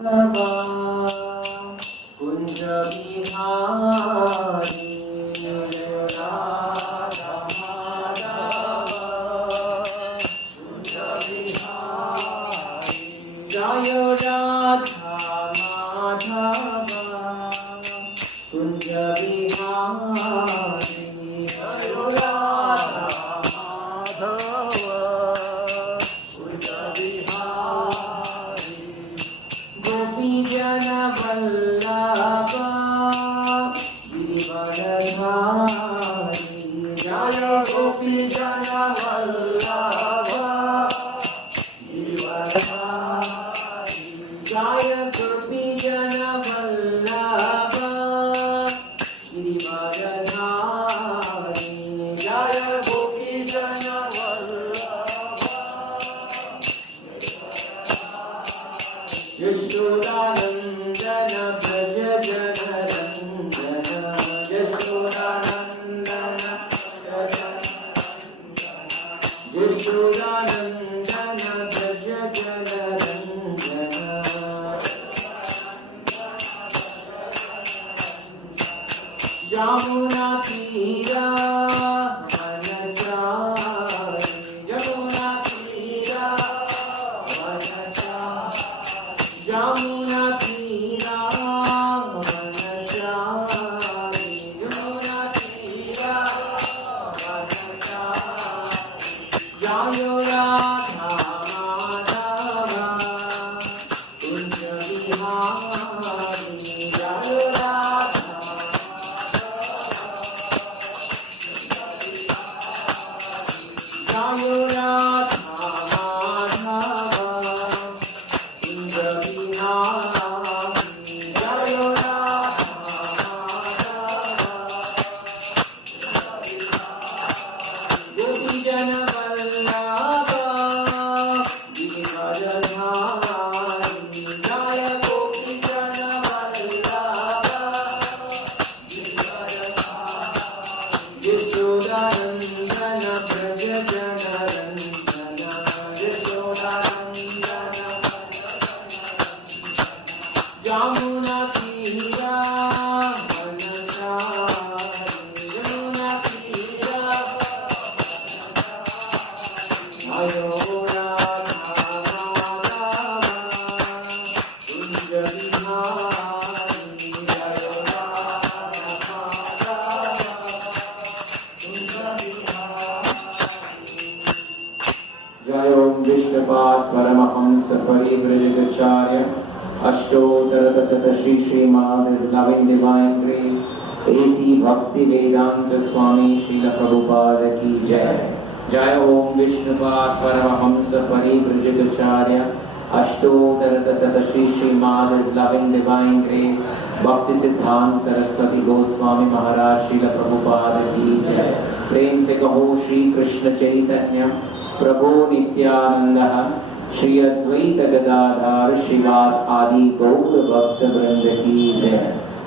कुंज बिहारी राधा माधव कुंज बिहारी जय राधा माधव कुंज बिहारी जय राधा माधव कुंज बिहारी गोपी जन वल्लभ गिरिवरधारी जय गोपी जन वल्लभ गिरिवरधारी जय गोपी जन वल्लभ गिरिवरधारी जय गोपी जन वल्लभ यशोदानंदन ब्रज जनरंजन यशोदानंदन यशोदानंदन ब्रज जनरंजन यमुना तीरा वनचारी यमुना तीरा वनचारी यमुना तीरा वनचारी यमुना तीरा वनचारी जय राधा माधव कुंज बिहारी जय राधा जय राधा माधव कुंज बिहारी जय राधा गोपी जन वल्लभ गिरिवरधारी जय गोपी जन वल्लभ गिरिवरधारी यशोदानंदन ब्रज जनरंजन यशोदानंदन यमुना तीरा वनचारी यमुना तीरा जय राधा माधव कुंज बिहारी जय राधा माधव कुंज बिहारी जय ओम विष्णुपाद परमहंस परिव्रजकाचार्य अष्टोत्तरशत श्री श्रीमान His loving divine grace AC भक्ति वेदांत स्वामी श्रील प्रभुपाद की जय। जय ओम विष्णुपाद परमहंस परिव्रजकाचार्य अष्टोत्तरशत श्री श्रीमान His loving divine grace भक्ति सिद्धांत सरस्वती गोस्वामी महाराज श्रील प्रभुपाद की जय। प्रेम से कहो श्री कृष्ण चैतन्य प्रभु नित्यानंद श्री अद्वैत गदाधर श्रीवास आदि गौर भक्त वृंद की जय।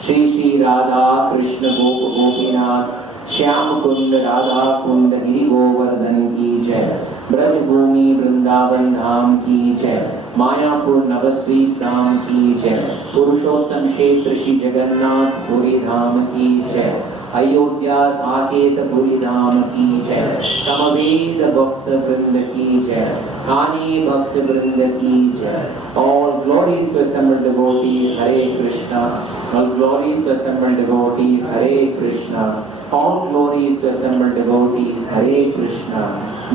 श्री श्री राधा कृष्ण गोप गोपीनाथ श्याम कुंड राधा कुंड गिरि गोवर्धन की जय। ब्रज भूमि वृंदावन धाम की जय। मायापुर नवद्वीप धाम की जय। पुरुषोत्तम क्षेत्र श्री जगन्नाथ पुरी धाम की जय। अयोध्या साकेत पुरी धाम की जय। समवेद भक्त वृंद की जय। कानी भक्त वृंद की जय। All glories to assembled devotees, Hare Krishna. All glories to assembled devotees, Hare Krishna. All glories to assembled devotees, Hare Krishna.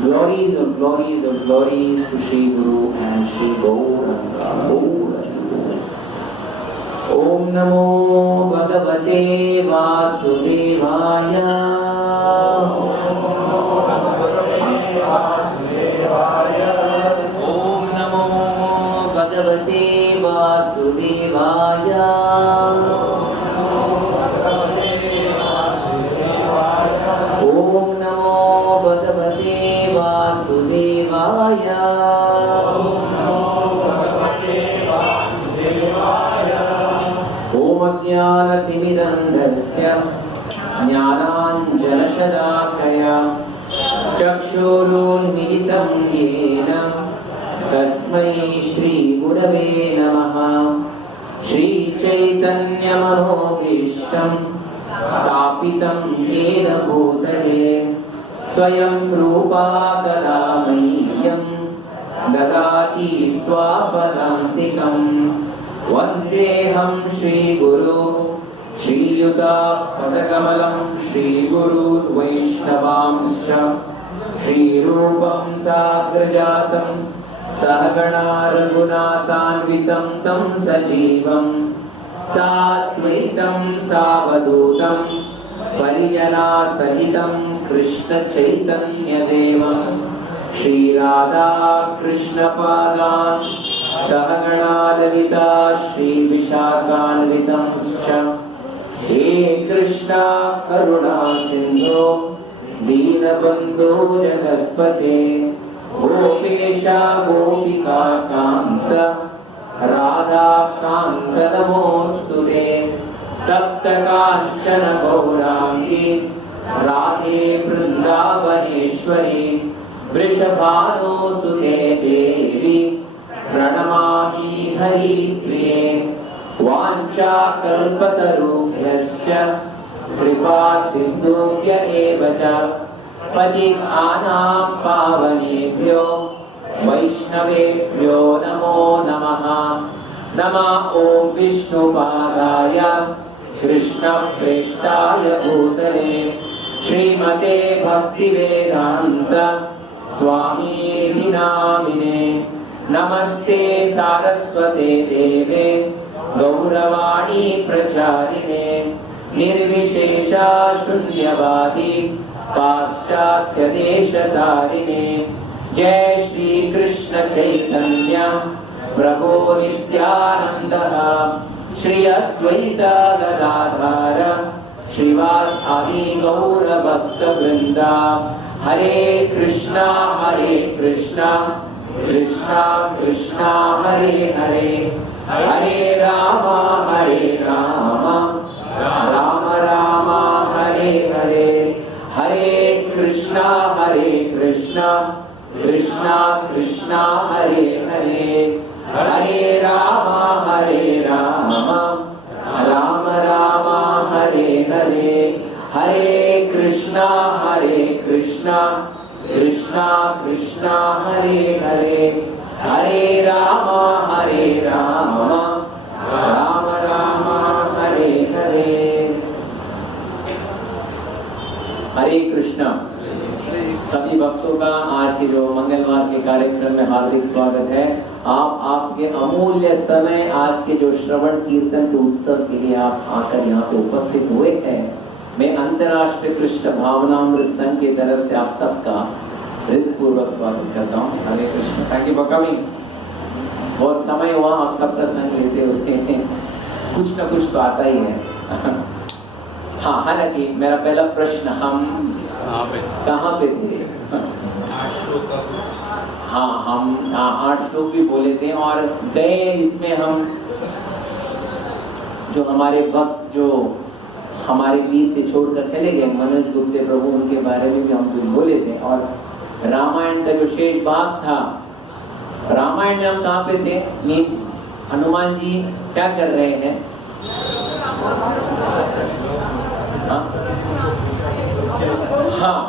Glories of glories of glories to Shri Guru and Shri Gauranga. Om Namo Bhagavate Vasudevaya. Om Namo Bhagavate Vasudevaya. Om Namo Bhagavate Vasudevaya. Om Ajnanatimirandhasya ज्ञानाञ्जनशलाकया चक्षुरुन्मिलितं येन तस्मै श्री गुरवे नमः। श्री चैतन्य मनोभीष्टं स्थापितं येन भूतले स्वयं रूपा कदा मह्यं ददाति स्वापदान्तिकं। वन्देऽहं श्रीगुरो श्रीयुतापदकमलं श्रीगुरुर्वैष्णवांश्च श्रीरूपं साग्रजातं सहगणा रघुनाथान्वितं तं सजीवं साद्वैतं सावधूतं परिजनासहितं कृष्णचैतन्यदेवं श्रीराधा कृष्णपादान् सहगणा ललिता श्रीविशाखान्वितंश्च। हे कृष्णा करुणा सिन्धो दीनबन्धो जगत्पते गोपेशा गोपिका कान्त राधाकान्त नमोऽस्तुते। तप्त काञ्चन गौराङ्गी राधे वृन्दावनेश्वरी वृषभानुसुते देवी प्रणमामि हरिप्रिये। वाञ्छाकल्पतरुभ्यश्च कृपा सिन्धुभ्य एव च पतितानां पावनेभ्यो वैष्णवेभ्यो नमो नमः। नमः ॐ विष्णुपादाय कृष्णप्रेष्ठाय भूतले श्रीमते भक्तिवेदान्त स्वामीनिधि नामिने। नमस्ते सारस्वते देवे गौरवाणी प्रचारिणे निर्विशेषा शून्यवादी पाश्चात्य देशतारिणे। जय श्री कृष्ण चैतन्य प्रभो नित्यानंद श्री अद्वैत गदाधर श्रीवासादि गौर भक्त वृंदा। हरे कृष्णा कृष्णा कृष्णा हरे हरे हरे राम राम राम हरे हरे। हरे कृष्णा कृष्णा कृष्णा हरे हरे हरे राम राम राम हरे हरे। हरे कृष्णा कृष्णा कृष्णा हरे हरे हरे राम राम राम हरे हरे। हरे कृष्णा। सभी भक्तों का आज के जो मंगलवार के कार्यक्रम में हार्दिक स्वागत है। आपके अमूल्य समय आज के जो श्रवण कीर्तन के उत्सव के लिए आप आकर यहाँ पे उपस्थित हुए हैं। मैं अंतर्राष्ट्रीय कृष्ण भावनामृत संघ की तरफ से आप सबका हृदयपूर्वक स्वागत करता हूँ। Hare Krishna. Thank you for coming. बहुत समय हुआ आप सबका संग लेते होते हैं, कुछ न कुछ तो आता ही है। हाँ, हालांकि मेरा पहला प्रश्न, हम कहाँ पे थे? हाँ, हम 8 श्लोक भी बोले थे और गए इसमें हम जो हमारे भक्त जो हमारे बीच से छोड़कर चले गए, मनोज गुप्ते प्रभु, उनके बारे में भी हम कुछ बोले थे। और रामायण का जो शेष भाग था, रामायण में हम कहाँ पे थे? मीन्स हनुमान जी क्या कर रहे हैं? हाँ,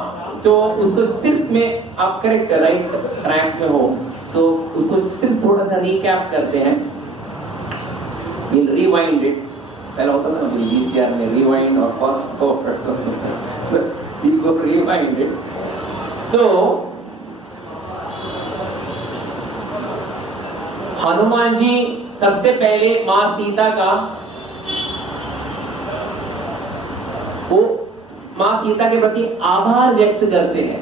तो उसको सिर्फ में आप करेक्ट राइट ट्रैक में हो तो उसको सिर्फ थोड़ा सा रिकैप करते हैं। We'll rewind it. पहला होता था ना VCR में rewind और fast forward, we'll go rewind it. तो हनुमान जी सबसे पहले माँ सीता का वो माँ सीता के प्रति आभार व्यक्त करते हैं।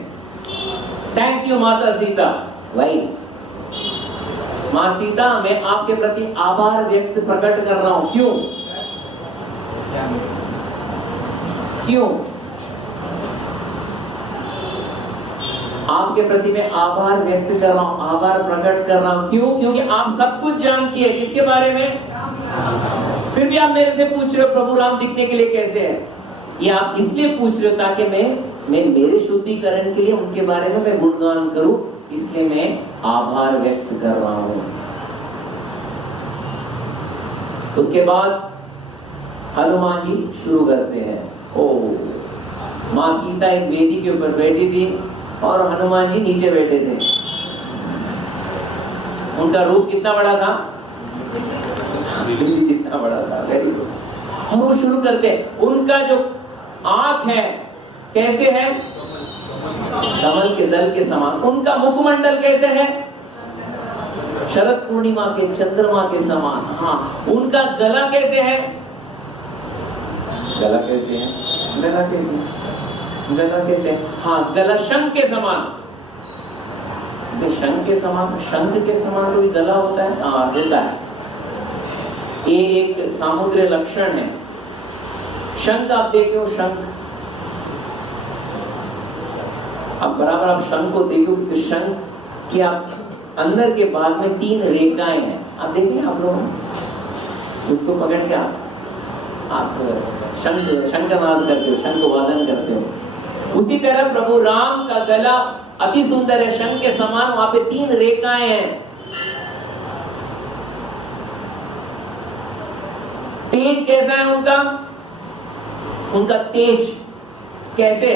थैंक यू माता सीता। भाई माँ सीता, मैं आपके प्रति आभार व्यक्त प्रकट कर रहा हूं। क्यों? आपके प्रति मैं आभार व्यक्त कर रहा हूं, आभार प्रकट कर रहा हूं। क्यों? क्योंकि आप सब कुछ जानती है। किसके बारे में? फिर भी आप मेरे से पूछ रहे हो प्रभु राम दिखने के लिए कैसे है। ये आप इसलिए पूछ रहे हो ताकि मैं मेरे शुद्धिकरण के लिए उनके बारे में मैं गुणगान करूं, इसलिए मैं आभार व्यक्त कर रहा हूं। उसके बाद हनुमान जी शुरू करते हैं। ओ माँ सीता एक वेदी के ऊपर बैठी थी और हनुमान जी नीचे बैठे थे। उनका रूप कितना बड़ा था? जितना बड़ा था। Very good. और वो शुरू करते हैं। उनका जो आंख है कैसे है? कमल के दल के समान। उनका मुखमंडल कैसे है? शरद पूर्णिमा के चंद्रमा के समान। हाँ, उनका गला कैसे है? गला कैसे है? गला कैसे? गला कैसे? हाँ, गला शंख के समान। शंख के समान, शंख के समान कोई गला होता है? हाँ, होता है। ये एक सामुद्रिक लक्षण है। शंख आप देखो, शंख अब बराबर आप शंख को देखो तो शंख कि आप अंदर के भाग में 3 रेखाएं हैं। आप देखें, आप लोग उसको पकड़ के आप शंखनाद करते हो, शंख वादन करते हो। उसी तरह प्रभु राम का गला अति सुंदर है, शंख के समान। वहां पे 3 रेखाएं हैं। तेज कैसा है उनका? उनका तेज कैसे?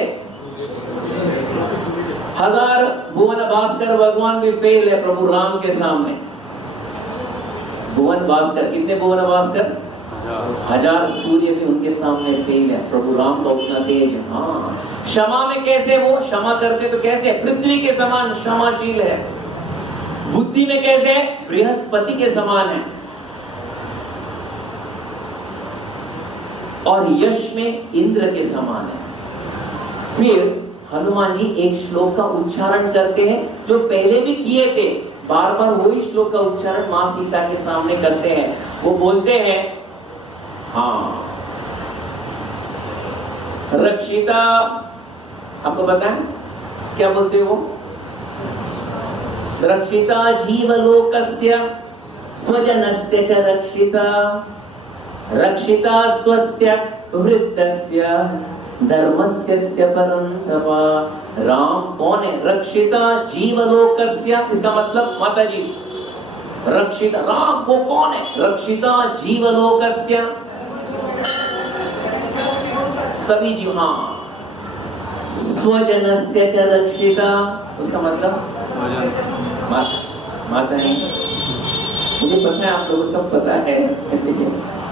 1000 भुवन भास्कर भगवान भी फेल है प्रभु राम के सामने। भुवन भास्कर, कितने भुवन भास्कर? 1000 सूर्य भी उनके सामने फेल है। प्रभु राम का उतना तेज है। हाँ, क्षमा में कैसे? वो क्षमा करते तो कैसे? पृथ्वी के समान क्षमाशील है। बुद्धि में कैसे? बृहस्पति के समान है। और यश में इंद्र के समान है। फिर हनुमान जी एक श्लोक का उच्चारण करते हैं जो पहले भी किए थे। बार बार वही श्लोक का उच्चारण मां सीता के सामने करते हैं। वो बोलते हैं, हाँ, रक्षिता, आपको पता है क्या बोलते हो? रक्षिता जीवलोकस्य स्वजनस्य च रक्षिता, रक्षिता स्वस्य वृत्तस्य धर्मस्य परं तप। राम कौन है? रक्षिता जीवलोकस्य, इसका मतलब माता जी रक्षिता। राम को कौन है? रक्षिता जीवलोकस्य, सभी जीव। हाँ, स्वजनस्य च रक्षिता, उसका मतलब माता है। मुझे पता है आप लोगों को सब पता है,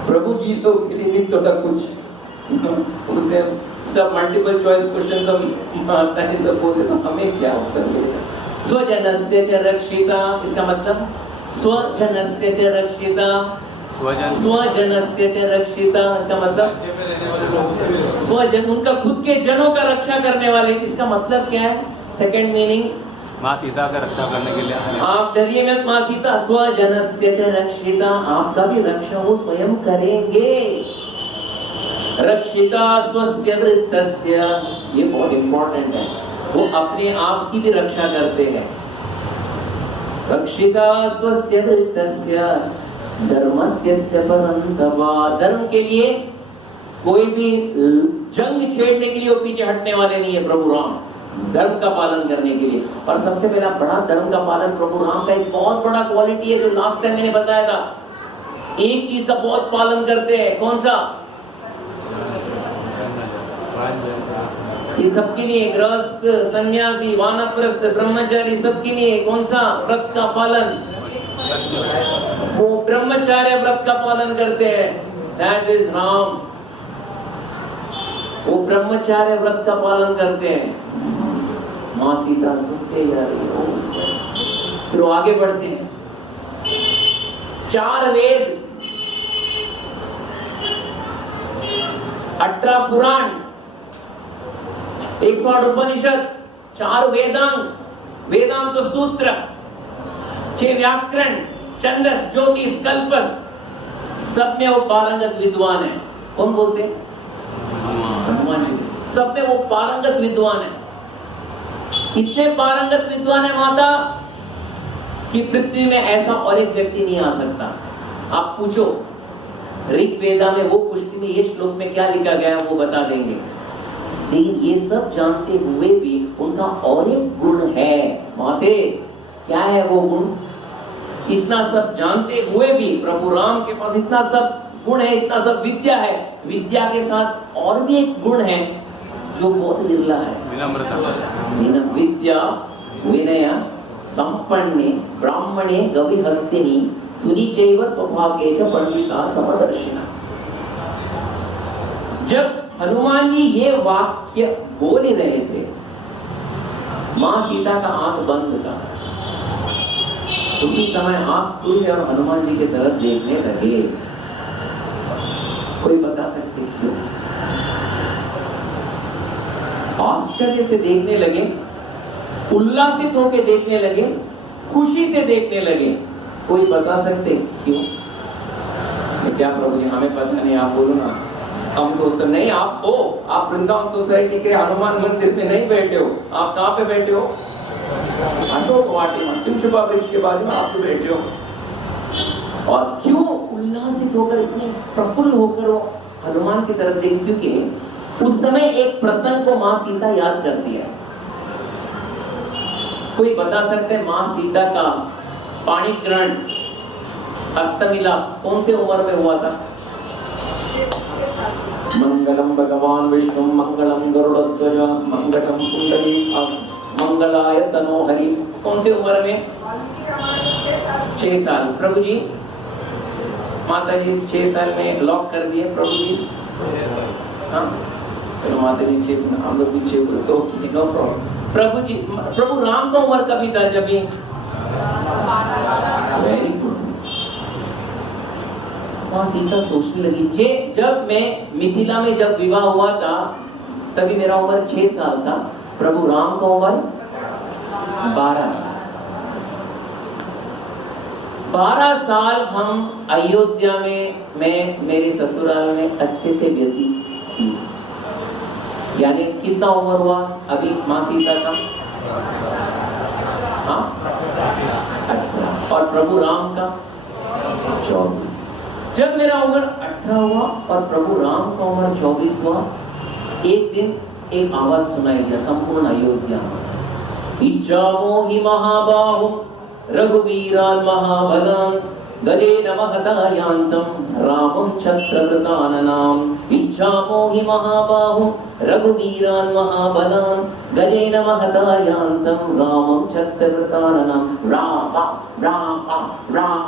प्रभु जी तो के लिए भी थोड़ा कुछ सब मल्टीपल चॉइस क्वेश्चन सब माता है, सब बोलते तो हमें क्या अवसर मिलेगा? स्वजनस्य च रक्षिता, इसका मतलब स्वजनस्य च रक्षिता, स्वजनस्य च रक्षिता, इसका मतलब स्वजन, उनका खुद के जनों का रक्षा करने वाले। इसका मतलब क्या है? सेकंड मीनिंग, माँ सीता का रक्षा करने के लिए आप डरिए मत। माँ सीता स्वजनस्य च रक्षिता, आपका भी रक्षा वो स्वयं करेंगे। रक्षिता स्वस्य वृत्तस्य, ये बहुत इंपॉर्टेंट है। वो अपने आप की भी रक्षा करते हैं। रक्षिता स्वस्य वृत्तस्य धर्मस्य परं तप। धर्म के लिए कोई भी जंग छेड़ने के लिए वो पीछे हटने वाले नहीं है प्रभु राम, धर्म का पालन करने के लिए। और सबसे पहला बड़ा धर्म का पालन प्रभु राम का एक बहुत बड़ा क्वालिटी है जो लास्ट टाइम मैंने बताया था। एक चीज का बहुत पालन करते हैं, कौन सा? ये सबके लिए, गृहस्थ, सन्यासी, वानप्रस्थ, ब्रह्मचारी, सबके लिए कौन सा व्रत का पालन? वो ब्रह्मचार्य व्रत का पालन करते हैं। That is Ram. वो ब्रह्मचार्य व्रत का पालन करते हैं। माँ सीता सुनते जा रही है। फिर वो आगे बढ़ते हैं। 4 वेद, 18 पुराण, 108 उपनिषद, 4 वेदांग, वेदांत तो सूत्र, 6 व्याकरण, छंदस, ज्योतिष, कल्पस, सब में वो पारंगत विद्वान है। कौन बोलते हैं? हनुमान जी। सब में वो पारंगत विद्वान है। इतने पारंगत विद्वान है माता कि पृथ्वी में ऐसा और एक व्यक्ति नहीं आ सकता। आप पूछो ऋग्वेदा में वो पुष्टि में ये श्लोक में क्या लिखा गया है, वो बता देंगे। लेकिन ये सब जानते हुए भी उनका और एक गुण है। माते, क्या है वो गुण? इतना सब जानते हुए भी प्रभु राम के पास इतना सब गुण है, इतना सब विद्या है, विद्या के साथ और भी एक गुण है जो बहुत निर्ला है। विनम्रता। विद्या विनय संपन्ने ब्राह्मणे गविहस्तिनि सुनिचैव स्वभागे च पंडिता समदर्शिना। जब हनुमान जी ये वाक्य बोल ही रहे थे, मां सीता का आंख बंद था। उसी समय आंख खुली और हनुमान जी की तरफ देखने लगे। कोई बता सकते क्यों? आश्चर्य से देखने लगे, उल्लासित होकर देखने लगे, खुशी से देखने लगे। कोई बता सकते क्यों? क्या प्रभु जी हमें पता नहीं, आप बोलो ना। हम दोस्त नहीं, आप हो, आप वृंदावन सोसाइटी के हनुमान मंदिर में नहीं बैठे हो, आप कहाँ पे बैठे हो? अशोक वाटी में शिमशुभा वृक्ष के बाजू में आप बैठे हो। और क्यों उल्लासित होकर, इतने प्रफुल्ल होकर वो हनुमान की तरफ देख? क्योंकि उस समय एक प्रसंग को मां सीता याद करती है। कोई बता सकते हैं मां सीता का पाणी ग्रहण हस्तमिला कौन से उम्र में हुआ था? मंगलम भगवान विष्णु मंगलम गरुड़ध्वज मंगलम पुंडरीकाक्ष मंगलाय तनोहरि। कौन से उम्र में? 6 साल। प्रभु जी, माता जी 6 साल में लॉक कर दिए प्रभु जी। हाँ चलो माता जी 6, हम लोग भी 6 बोले तो नो प्रॉब्लम। प्रभु जी, प्रभु राम का उम्र कभी था जब ये? Very good. वहां सीता सोचने लगी, जब मैं मिथिला में जब विवाह हुआ था तभी मेरा उम्र 6 साल था, प्रभु राम का उम्र 12 साल। 12 साल हम अयोध्या में, मैं मेरे ससुराल में अच्छे से व्यतीत की। यानी कितना उम्र हुआ अभी मां सीता का? हाँ 18। और प्रभु राम का 24। जब मेरा उम्र 18 हुआ और प्रभु राम का उम्र 24 हुआ, एक दिन एक आवाज सुनाई दिया संपूर्ण अयोध्या में। इच्छामो हि महाबाहु रघुवीरान् महाबलान् गजेन महतायान्तं रामं छत्रव्रताननाम्। इच्छामो हि महाबाहु रघुवीरान् महाबलान् गजेन महतायान्तं रामं छत्रव्रताननाम्। राम राम राम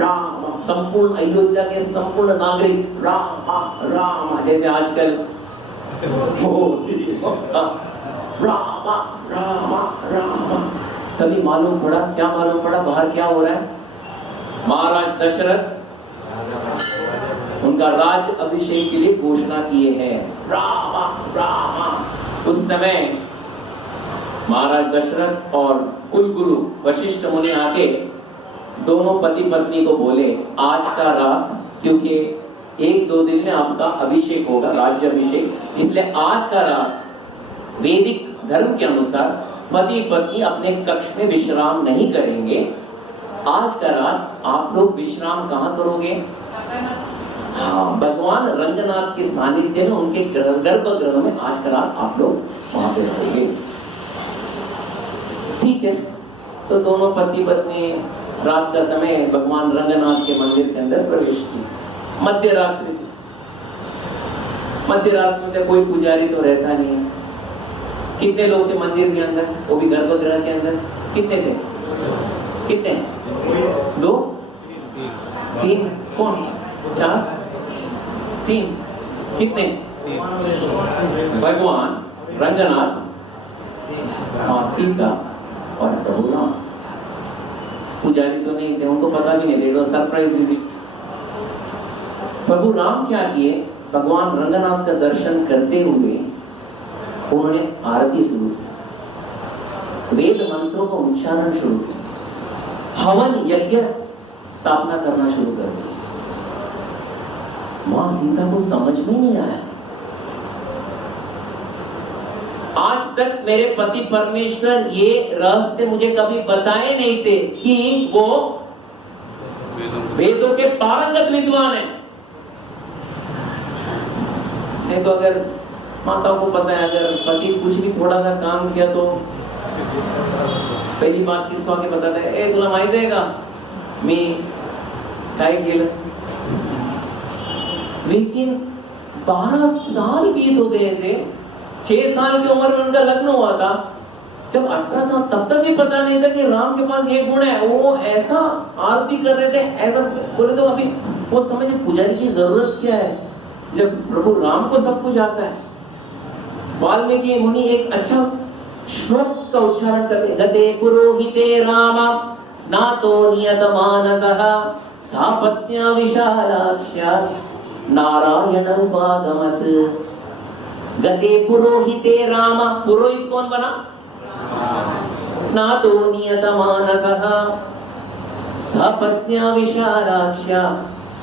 राम। संपूर्ण अयोध्या के संपूर्ण नागरिक राम राम, जैसे आजकल राम राम राम। तभी मालूम पड़ा, क्या मालूम पड़ा? बाहर क्या हो रहा है? महाराज दशरथ उनका राज अभिषेक के लिए घोषणा किए हैं, राम राम। उस समय महाराज दशरथ और कुलगुरु वशिष्ठ मुनि आके दोनों पति पत्नी को बोले, आज का रात, क्योंकि 1-2 दिन में आपका अभिषेक होगा, राज्य अभिषेक, इसलिए आज का रात वैदिक धर्म के अनुसार पति पत्नी अपने कक्ष में विश्राम नहीं करेंगे। आज का रात आप लोग विश्राम कहाँ करोगे? हाँ, भगवान रंगनाथ के सानिध्य में उनके गर्भगृह में आज का रात आप लोग वहां पे रहोगे। ठीक है, तो दोनों पति पत्नी रात का समय भगवान रंगनाथ के मंदिर के अंदर प्रवेश किया। मध्य रात्रि में कोई पुजारी तो रहता नहीं है। कितने लोग थे मंदिर के अंदर, वो भी गर्भगृह के अंदर? कितने थे? कितने? 2 3 कौन? 4 3 कितने? भगवान रंगनाथ, मां सीता और प्रभु राम। पुजारी तो नहीं थे, उनको पता भी नहीं थे, सरप्राइज विजिट। प्रभु राम क्या किए? भगवान रंगनाथ का दर्शन करते हुए उन्होंने आरती शुरू की, वेद मंत्रों का उच्चारण शुरू किया, हवन यज्ञ स्थापना करना शुरू कर दिया। मां सीता को समझ में नहीं आया। आज तक मेरे पति परमेश्वर ये रहस्य मुझे कभी बताए नहीं थे कि वो वेदों के पारंगत विद्वान है। नहीं तो अगर माताओं को पता है अगर पति कुछ भी थोड़ा सा काम किया तो पहली बात किसको आके बताता है, ए तुला माहित आहे का मी काय केलं। लेकिन 12 साल बीत हो गए थे, 6 साल की उम्र में उनका लग्न हुआ था, जब 18 साल तब तक भी पता नहीं था कि राम के पास ये गुण है। वो ऐसा आरती कर रहे थे, ऐसा बोले तो अभी वो समझ पुजारी की जरूरत क्या है जब प्रभु राम को सब कुछ आता है। वाल्मीकि मुनि एक अच्छा श्लोक का उच्चारण करते, गते पुरोहिते राम स्नातो नियतमानसः सापत्न्या विशालाक्ष्या नारायण उपागमत्। गते पुरोहिते राम, पुरोहित कौन बना? स्नातो नियतमानसः सापत्न्या विशालाक्ष्या।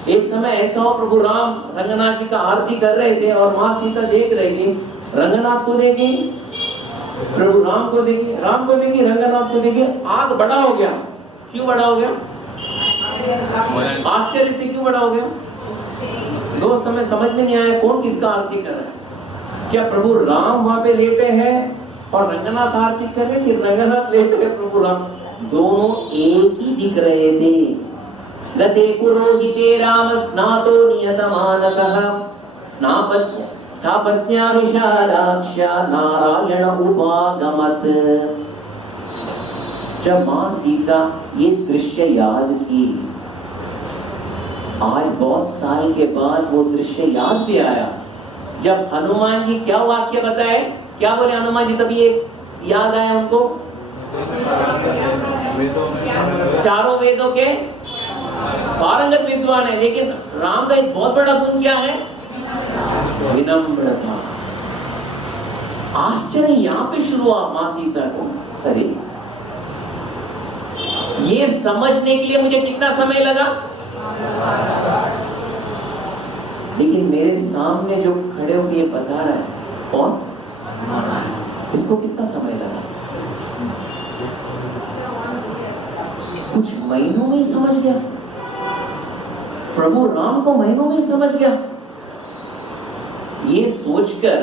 एक समय ऐसा हो प्रभु राम रंगनाथ जी का आरती कर रहे थे और माँ सीता देख रही थी, रंगनाथ को देखी, प्रभु राम को देखी, राम को देखी, रंगनाथ को देखी, आग बड़ा हो गया। क्यों बड़ा हो गया? आश्चर्य से क्यों बड़ा हो गया? दो समय समझ में नहीं आया कौन किसका आरती कर रहा है। क्या प्रभु राम वहां पे लेटे हैं और रंगनाथ आरती कर रहे, कि रंगनाथ लेटे हैं प्रभु राम? दोनों एक ही दिख रहे थे। गते पुरोहिते राम स्नातो नियतमानसः सापत्न्या विशालाक्ष्या नारायण उपागमत्। जब मां सीता ये दृश्य याद की, आज बहुत साल के बाद वो दृश्य याद भी आया। जब हनुमान जी क्या वाक्य बताए, क्या बोले हनुमान जी, तब ये याद आया उनको, चारों वेदों के पारंगत विद्वान है। लेकिन राम का एक बहुत बड़ा गुण क्या है? विनम्रता। आश्चर्य यहां पे शुरू हुआ मां सीता को, अरे ये समझने के लिए मुझे कितना समय लगा, लेकिन मेरे सामने जो खड़े होकर ये बता रहा है कौन, इसको कितना समय लगा? कुछ महीनों में ही समझ गया। प्रभु राम को महीनों में ही समझ गया। ये सोचकर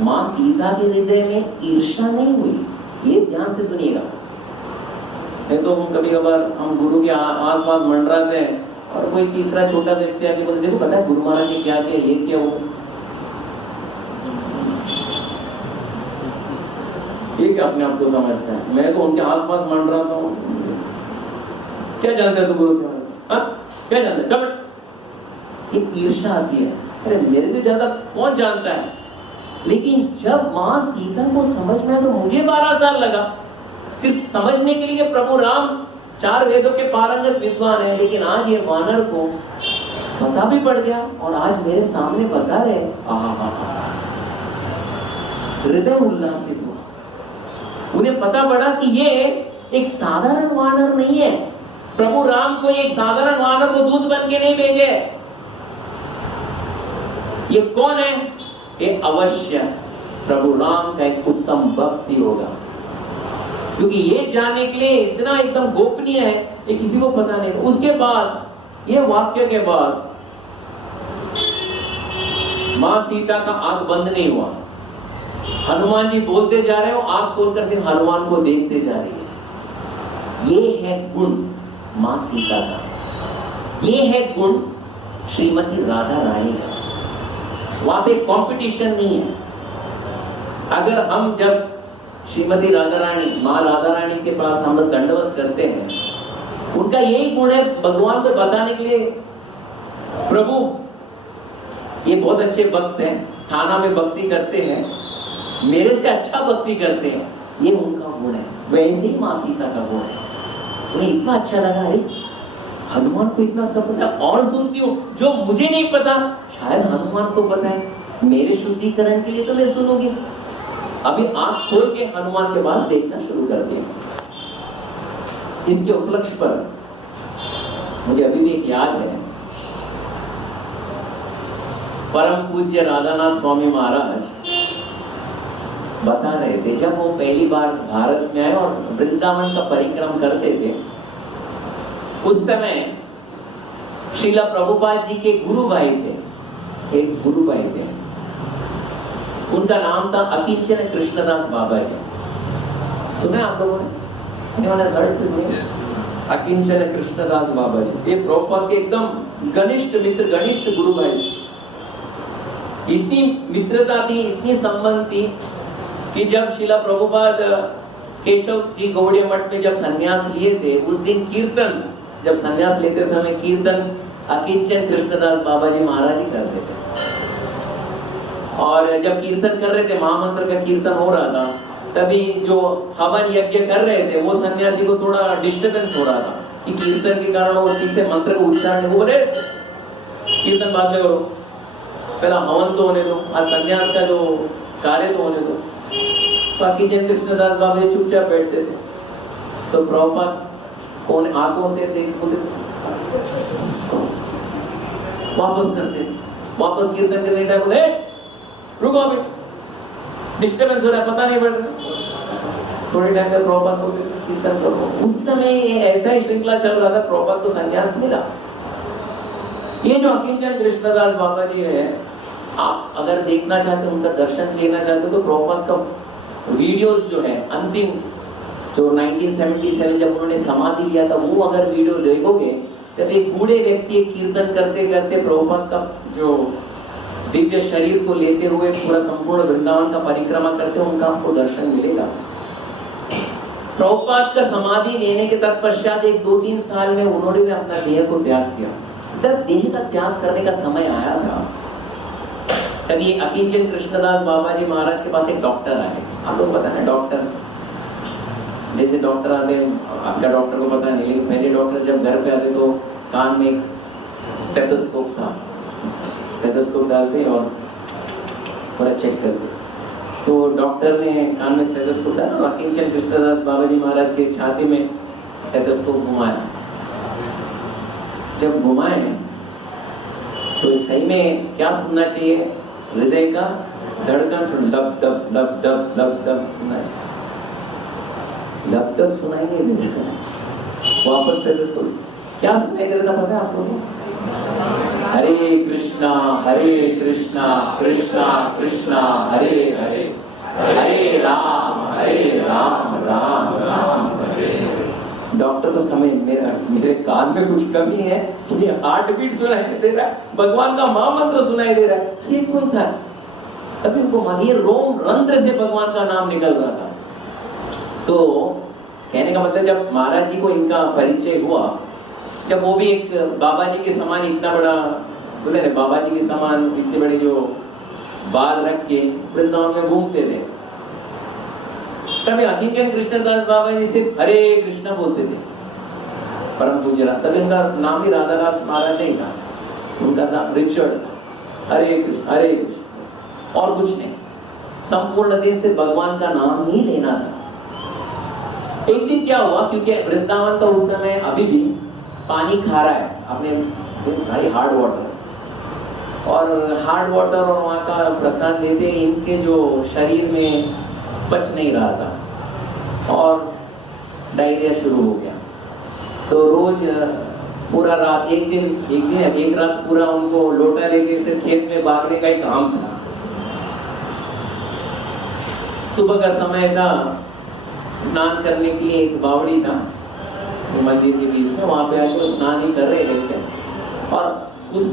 मां सीता के हृदय में ईर्ष्या नहीं हुई। ये ध्यान से सुनिएगा, नहीं तो हम कभी कभार हम गुरु के आसपास मंडराते हैं और कोई तीसरा छोटा व्यक्ति आके बोलते, देखो पता है गुरु महाराज ने क्या किया, ये क्या हो, ये क्या अपने आप को समझता है, मैं तो उनके आसपास मंडराता हूँ, क्या जानते हैं तो गुरु क्या जानते हैं? ये ईर्ष्या आती है, अरे मेरे से ज्यादा कौन जानता है। लेकिन जब मां सीता को समझ में, तो मुझे 12 साल लगा सिर्फ समझने के लिए। प्रभु राम 4 वेदों के पारंगत विद्वान है, लेकिन आज ये वानर को पता भी पड़ गया और आज मेरे सामने बता रहे। हृदय उल्लासित हुआ। उन्हें पता पड़ा कि ये एक साधारण वानर नहीं है। प्रभु राम को एक साधारण वानर को दूध बन के नहीं भेजे। ये कौन है? ये अवश्य प्रभु राम का एक उत्तम भक्ति होगा, क्योंकि ये जानने के लिए इतना एकदम गोपनीय है, ये किसी को पता नहीं। उसके बाद ये वाक्य के बाद मां सीता का आंख बंद नहीं हुआ। हनुमान जी बोलते जा रहे हो, आंख खोलकर सिर्फ हनुमान को देखते जा रही है। ये है गुण मां सीता का, ये है गुण श्रीमती राधा रानी का। वहां पे कंपटीशन नहीं है। अगर हम जब श्रीमती राधा रानी, मां राधा रानी के पास हम लोग दंडवत करते हैं, उनका यही गुण है भगवान को बताने के लिए, प्रभु ये बहुत अच्छे भक्त हैं, थाना में भक्ति करते हैं, मेरे से अच्छा भक्ति करते हैं, ये उनका गुण है। वैसे ही मां सीता का गुण है। उन्हें इतना अच्छा लगा, अरे हनुमान को इतना सब पता, और सुनती हूँ जो मुझे नहीं पता, शायद हनुमान को पता है। मेरे शुद्धिकरण के लिए तो मैं सुनूंगी। अभी आंख खोल के हनुमान के पास देखना शुरू कर दिया। इसके उपलक्ष्य पर मुझे अभी भी एक याद है, परम पूज्य राधानाथ स्वामी महाराज बता रहे थे, जब वो पहली बार भारत में आए और वृंदावन का परिक्रम करते थे, उस समय श्रीला प्रभुपाद जी के गुरु भाई थे, एक गुरु भाई थे। उनका नाम था अकिंचन कृष्णदास बाबा जी। सुना आप लोगों ने? Anyone has heard this name? अकिंचन कृष्णदास बाबा जी। ये प्रभुपाद के एकदम घनिष्ठ मित्र, घनिष्ठ गुरु भाई। इतनी मित्रता थी, इतनी संबंध थी कि जब शिला प्रभुपाद केशव जी गौड़िया मठ में जब संन्यास लिए थे, उस दिन कीर्तन, जब संन्यास लेते समय कीर्तन अकिंचन कृष्णदास बाबा जी महाराज ही करते थे। और जब कीर्तन कर रहे थे, महामंत्र का कीर्तन हो रहा था, तभी जो हवन यज्ञ कर रहे थे वो सन्यासी को थोड़ा डिस्टरबेंस हो रहा था कि कीर्तन के कारण वो ठीक से मंत्र का उच्चारण नहीं हो रहे, कीर्तन बाद में करो, पहला हवन तो होने दो, आज सन्यास का जो कार्य तो होने दो। बाकी जन कृष्णदास बाबा जी चुपचाप बैठते थे, तो प्रभुपाद कौन आंखों से देख वापस करते, वापस कीर्तन करने टाइम बोले रुको अभी डिस्टर्बेंस हो रहा है, पता नहीं पड़ रहा। थोड़े टाइम में प्रभुपाद को कीर्तन करो। उस समय ऐसा ही श्रृंखला चल रहा था, प्रभुपाद को संन्यास मिला। ये जो अकिंचन कृष्णदास बाबा जी है, आप अगर देखना चाहते हो, उनका दर्शन लेना चाहते हो, तो प्रभुपाद का वीडियोस जो है अंतिम जो 1977 जब उन्होंने समाधि लिया था, वो अगर वीडियो देखोगे तब एक बूढ़े व्यक्ति कीर्तन करते करते प्रभुपाद का जो दिव्य शरीर को लेते हुए पूरा संपूर्ण वृंदावन का परिक्रमा करते, उनका आपको दर्शन मिलेगा। प्रभुपाद का समाधि लेने के तत्पश्चात एक 2-3 साल में उन्होंने भी अपना देह को त्याग किया। जब देह का त्याग करने का समय आया था, तभी अकिंचन कृष्णदास बाबा जी महाराज के पास एक डॉक्टर आए। आप लोग पता है डॉक्टर, जैसे डॉक्टर आते हैं, आपका डॉक्टर को पता नहीं, लेकिन पहले डॉक्टर जब घर पे आते तो कान में एक स्टेथोस्कोप था, स्टेथोस्कोप डालते और पूरा चेक करते। तो डॉक्टर ने कान में स्टेथोस्कोप डाला और अकिंचन कृष्णदास बाबा जी महाराज के छाती में स्टेथोस्कोप घुमाया। जब घुमाए तो सही में क्या सुनना चाहिए? हृदय का धड़कन लब दब लब दब लब दब सुनाई, लब दब सुनाई नहीं दे रहा। वापस स्टेथोस्कोप क्या सुनाई दे रहा था पता है आपको? हरे कृष्णा कृष्णा कृष्णा हरे हरे, हरे राम राम राम हरे। डॉक्टर को समझ मेरे कान में कुछ कमी है, ये हार्ट बीट सुनाई दे रहा है, भगवान का महामंत्र सुनाई दे रहा है, ये कौन सा? तभी उनको मानिए रोम रंध्र से भगवान का नाम निकल रहा था। तो कहने का मतलब जब महाराज जी को इनका परिचय हुआ, जब वो भी एक बाबा जी के समान इतना बड़ा, बोले ना बाबा जी के समान इतने बड़े जो बाल रख के वृंदावन में घूमते थे, तभी अकिंचन कृष्णदास बाबा जी सिर्फ हरे कृष्णा बोलते थे, परम पूज्य। तभी उनका नाम भी राधानाथ महाराज नहीं था, उनका नाम रिचर्ड था। हरे कृष्ण और कुछ नहीं, संपूर्ण दिन से भगवान का नाम ही लेना था। एक दिन क्या हुआ, क्योंकि वृंदावन का उस समय अभी भी पानी खारा है, आपने भाई हार्ड वाटर, और हार्ड वाटर और वहाँ का प्रसाद लेते इनके जो शरीर में पच नहीं रहा था और डायरिया शुरू हो गया। तो रोज पूरा रात, एक रात पूरा उनको लोटा लेके सिर्फ खेत में भागने का ही काम था। सुबह का समय था, स्नान करने के लिए एक बावड़ी था मंदिर के बीच में, वहां पे आके वो स्नान ही कर रहे थे, और उस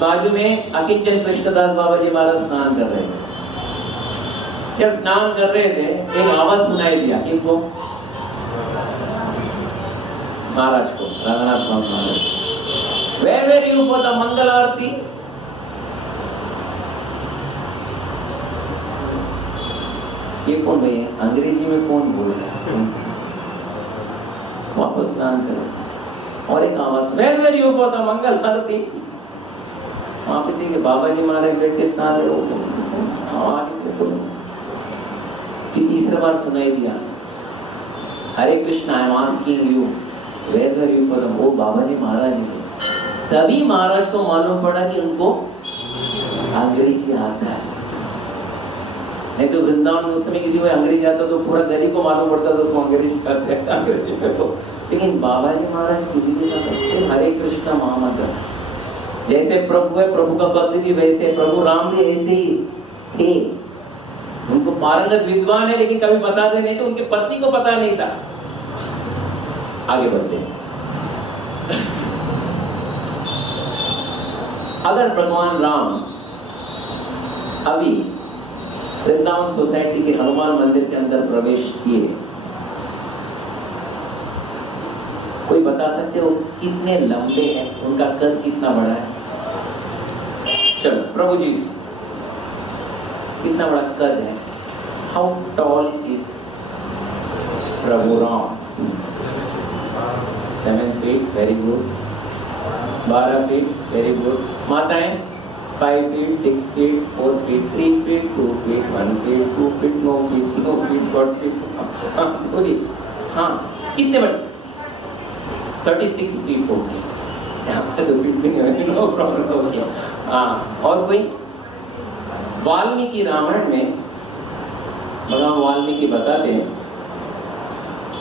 बाजू में अकिंचन कृष्णदास बाबा जी महाराज स्नान कर रहे थे। जब स्नान कर रहे थे एक आवाज सुनाई दिया, किनको? महाराज को, Radhanath Swami Maharaj. Where you for the मंगल आरती? ये कौन भैया? अंग्रेजी में कौन बोल रहा है? वापस स्नान करो और एक आवाज, वेर यू फॉर द मंगल आरती? वहां किसी के बाबा जी महाराज बैठ के स्नान करो। तीसरी बार सुनाई दिया, Hare Krishna I am asking you whether you for the, वो बाबा जी महाराज जी। तभी महाराज को मालूम पड़ा कि उनको अंग्रेजी आता है, नहीं तो वृंदावन में उस समय किसी को अंग्रेजी आता तो पूरा गली को मालूम पड़ता था उसको अंग्रेजी आते हैं अंग्रेजी में। तो लेकिन बाबा जी महाराज किसी के साथ हरे कृष्ण महामंत्र, जैसे प्रभु है, प्रभु का भक्त भी वैसे, प्रभु राम भी ऐसे ही थे, उनको पारंगत विद्वान है लेकिन कभी बताते नहीं, तो उनके पत्नी को पता नहीं था। आगे बढ़ते हैं। अगर भगवान राम अभी वृंदावन सोसाइटी के हनुमान मंदिर के अंदर प्रवेश किए, कोई बता सकते हो कितने लंबे हैं, उनका कद कितना बड़ा है? चलो प्रभु जी, कितना बड़ा कद है? How tall is Prabhu Ram? 7 feet, very good. 12 feet, very good. माताएं 5 feet, 6 feet, 4 feet, 3 feet, 2 feet, 1 feet, 2 feet, no feet, no feet, God feet। बोलिए, हाँ कितने बड़े? 36 feet हो गए। यहाँ पे तो feet भी नहीं है, नो प्रॉब्लम हो गया। हाँ, और कोई? वाल्मीकि रामायण में भगवान वाल्मीकि बताते हैं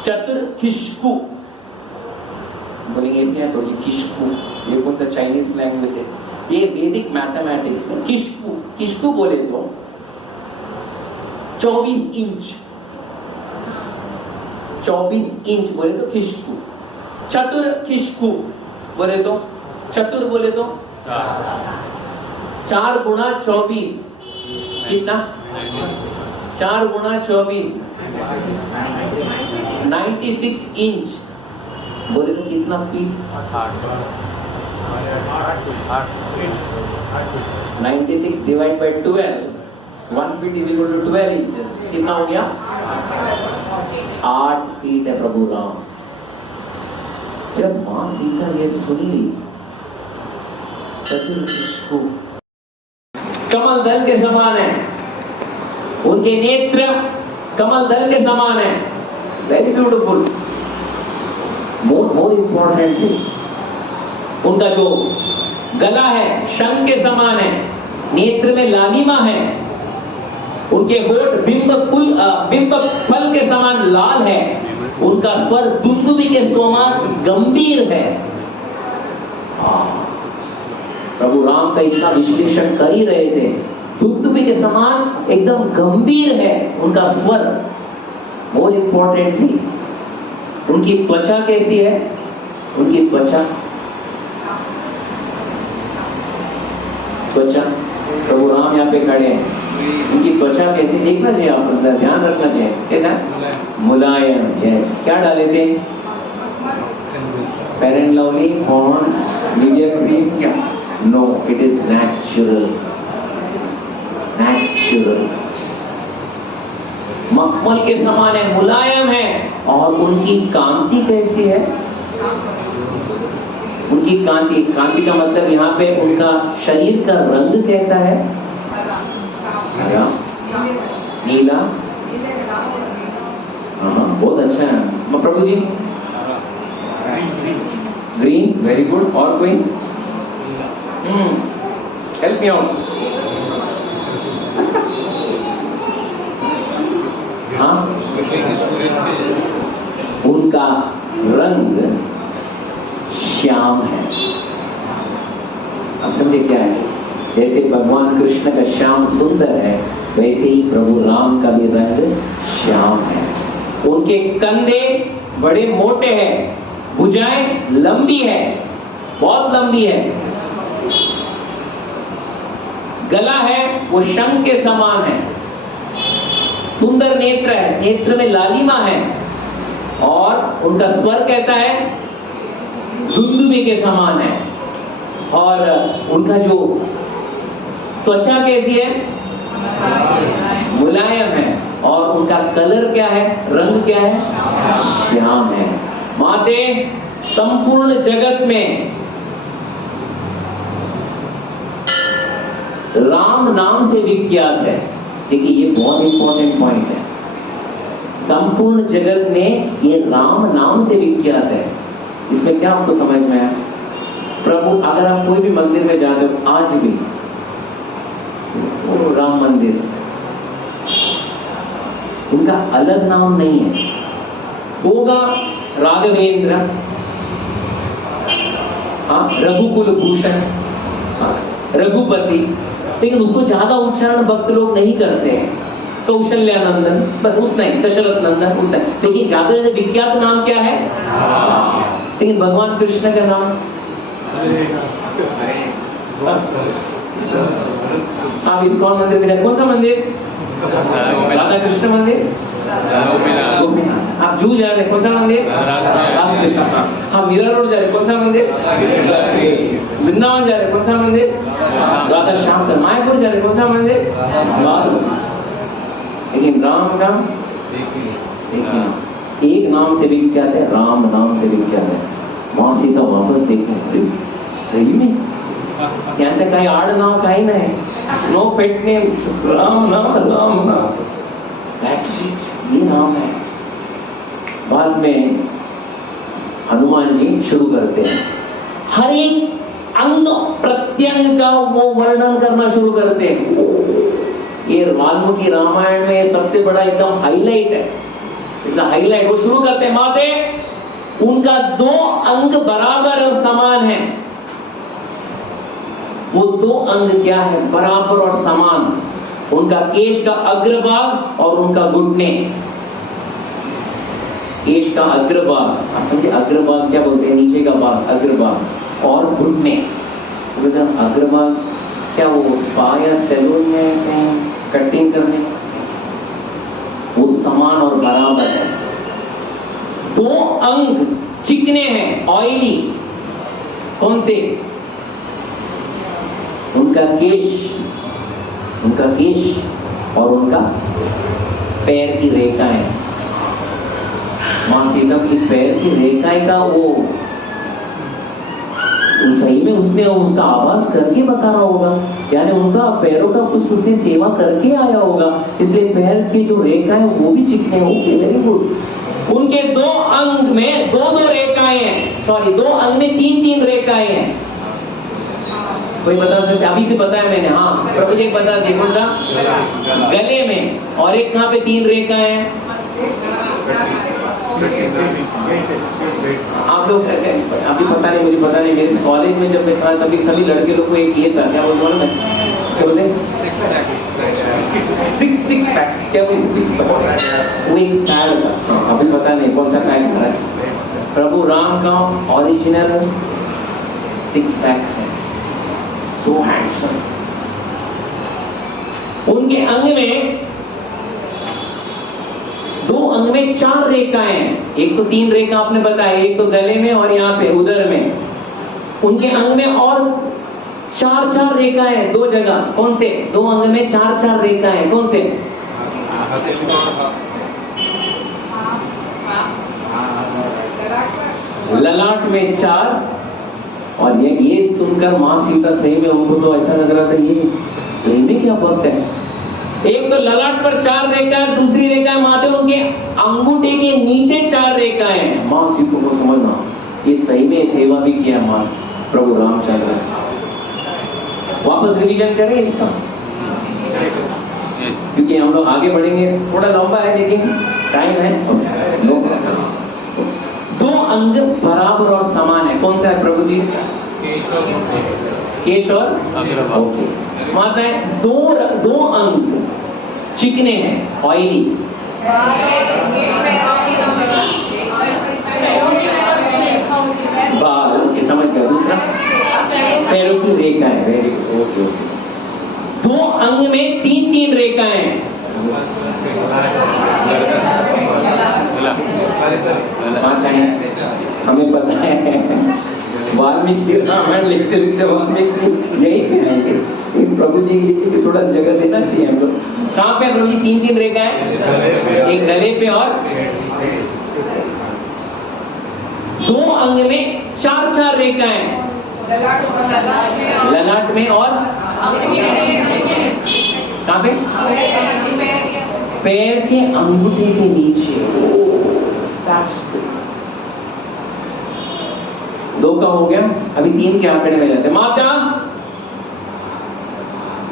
चतुर्खिष्कु, बोलेंगे क्या? तो ये खिष्कु, ये कौन सा चाइनीज लैंग्वेज है? ये वैदिक मैथमेटिक्स में खिष्कु, खिष्कु बोले तो 24 इंच, 24 इंच बोले तो खिष्कु। चतुर्खिष्कु बोले तो, चतुर बोले तो 4 गुणा 24 कितना? 4 गुणा 24 96 इंच बोले तो कितना feet? 96 divide by 12, 1 feet is equal to 12 inches. कितना हो गया? 8 फीट है प्रभु राम। जब मां सीता ये सुन ली, चतुर्खिष्कु कमल दल के समान है, उनके नेत्र कमल दल के समान है, वेरी ब्यूटीफुल। मोर इंपॉर्टेंटली उनका जो गला है शंख के समान है, नेत्र में लालिमा है, उनके होठ बिंब फल के समान लाल है, उनका स्वर दुंदुभी के समान गंभीर है। प्रभु राम का इतना विश्लेषण कर ही रहे थे, दुंदुभी के समान एकदम गंभीर है उनका स्वर। मोर इंपॉर्टेंटली उनकी त्वचा कैसी है? उनकी त्वचा प्रभु राम यहाँ पे खड़े हैं, उनकी त्वचा कैसी? देखना चाहिए, आप अंदर ध्यान रखना चाहिए। कैसा? मुलायम। यस। क्या डाले थे? Fair and lovely, Pond's, Nivea cream? क्या? No, it is natural. Natural मखमल के समान है, मुलायम है। और उनकी कांति कैसी है? उनकी कांति, कांति का मतलब यहाँ पे उनका शरीर का रंग कैसा है? हरा, नीला। हाँ, बहुत अच्छा है प्रभु जी। Green, very good. और कोई? Help me out. हाँ, उनका रंग श्याम है। अब समझे क्या है? जैसे भगवान कृष्ण का श्याम सुंदर है, वैसे ही प्रभु राम का भी रंग श्याम है। उनके कंधे बड़े मोटे हैं, भुजाएं लंबी है, बहुत लंबी है। गला है वो शंख के समान है, सुंदर नेत्र है, नेत्र में लालिमा है। और उनका स्वर कैसा है? दुंदुभी के समान है। और उनका जो त्वचा कैसी है? मुलायम है। और उनका कलर क्या है? रंग क्या है? श्याम है। माते संपूर्ण जगत में राम नाम से विख्यात है। देखिए, ये बहुत इंपॉर्टेंट पॉइंट है। संपूर्ण जगत में ये राम नाम से विख्यात है। इसमें क्या आपको समझ में आया? प्रभु, अगर आप कोई भी मंदिर में जाते हो आज भी, वो राम मंदिर, उनका अलग नाम नहीं है। होगा राघवेंद्र, रघुकुल भूषण, रघुपति, लेकिन उसको ज्यादा उच्चारण भक्त लोग नहीं करते हैं। कौशल्यानंदन, बस उतना ही, दशरथ नंदन उतना ही। लेकिन ज्यादा से विख्यात नाम क्या है? लेकिन भगवान कृष्ण का नाम आप इस्कॉन मंदिर में, कौन सा मंदिर? राधा कृष्ण मंदिर, गोपीनाथ। आप जू जा रहे, कौन सा मंदिर? हाँ, मीरा रोड जा रहे, कौन सा मंदिर? वृंदावन जा रहे, कौन सा मंदिर? राधा श्याम। मायापुर जा रहे, कौन सा मंदिर? लेकिन राम नाम एक नाम से विख्यात है, राम नाम से विख्यात है। माँ सीता वापस देखने, सही में यांचं काही आडनाव काही नाही, नो पेट नेम, राम नाम, राम नाम, दैट्स इट, ये नाम है। बाद में हनुमान जी शुरू करते हैं, हर एक अंग प्रत्यंग का वो वर्णन करना शुरू करते हैं। ये वाल्मीकि रामायण में सबसे बड़ा एकदम हाईलाइट है, इतना हाईलाइट। वो शुरू करते हैं, माते उनका 2 अंग बराबर और समान है। वो 2 अंग क्या है? बराबर और समान। उनका केश का अग्रभाग और उनका घुटने। केश का अग्रभाग, आप समझे अग्रभाग क्या बोलते हैं? नीचे का भाग अग्रभाग, और घुटने। अग्रभाग क्या वो स्पा या सैलून में कहीं कटिंग करने, वो समान और बराबर है। 2 अंग चिकने हैं, ऑयली। कौन से? उनका केश और उनका पैर की रेखाएं। मां सीता की पैर की रेखाएं का वो सही में उसने उसका आवाज करके बता रहा होगा, यानी उनका पैरों का कुछ उसने सेवा करके आया होगा, इसलिए पैर की जो रेखाएं वो भी चिकने होंगे। Very good. उनके 2 अंग में 2-2 रेखाएं हैं, सॉरी 2 अंग में 3-3 रेखाएं हैं। कोई बता सकते? अभी से बताया मैंने। हाँ प्रभु जी बता दिए, कौन सा? गले में, और एक कहाँ पे 3 रेखाएं हैं? आप लोग अभी पता नहीं, मुझे पता नहीं, मेरे कॉलेज में जब मैं था तभी सभी लड़के लोग को एक ये था, क्या बोलते हैं, क्या बोलते हैं, 6 पैक्स, क्या बोलते 6 पैक्स, वो एक पैड था। अभी पता नहीं कौन सा पैक था। प्रभु राम का ओरिजिनल 6 पैक्स है, सो हैंडसम। उनके अंग में 2 अंग में 4 रेखाएं हैं। एक तो 3 रेखा आपने बताया, एक तो गले में और यहाँ पे उदर में। उनके अंग में और 4-4 रेखाएं हैं 2 जगह। कौन से? 2 अंग में 4-4 रेखाएं, कौन से? ललाट में 4। और ये सुनकर मां सीता सही में उनको तो ऐसा लग रहा था, ये सही में क्या बात है। एक तो ललाट पर 4 रेखाएं, दूसरी रेखाएं माथे उनके अंगूठे के नीचे 4 रेखाएं हैं। मां सीता को समझना, ये सही में सेवा भी किया मां प्रभु रामचंद्र। वापस रिवीजन करें इसका, क्योंकि हम लोग आगे बढ़ेंगे, थोड़ा लंबा है लेकिन टाइम है। 2 अंग बराबर और समान है, कौन सा है प्रभु जी? केश और ओके। माता है 2 अंग चिकने हैं, ऑयली। बाल के समझ गया। दूसरा पैरों की रेखाएं, वेरी ओके। 2 अंग में 3-3 रेखाएं हैं। हमें पता है वाल्मीकि रामायण लिखते लिखते वाल्मीकि यही कहेंगे, प्रभु जी की थोड़ा जगह देना चाहिए हम लोग। कहाँ पे प्रभु जी 3-3 रेखाएं? एक गले पे और 2 अंग में 4-4 रेखाएं, ललाट में और कहाँ पे? पैर के अंगूठे के नीचे। 2 का हो गया, अभी 3 के आंकड़े में जाते। माता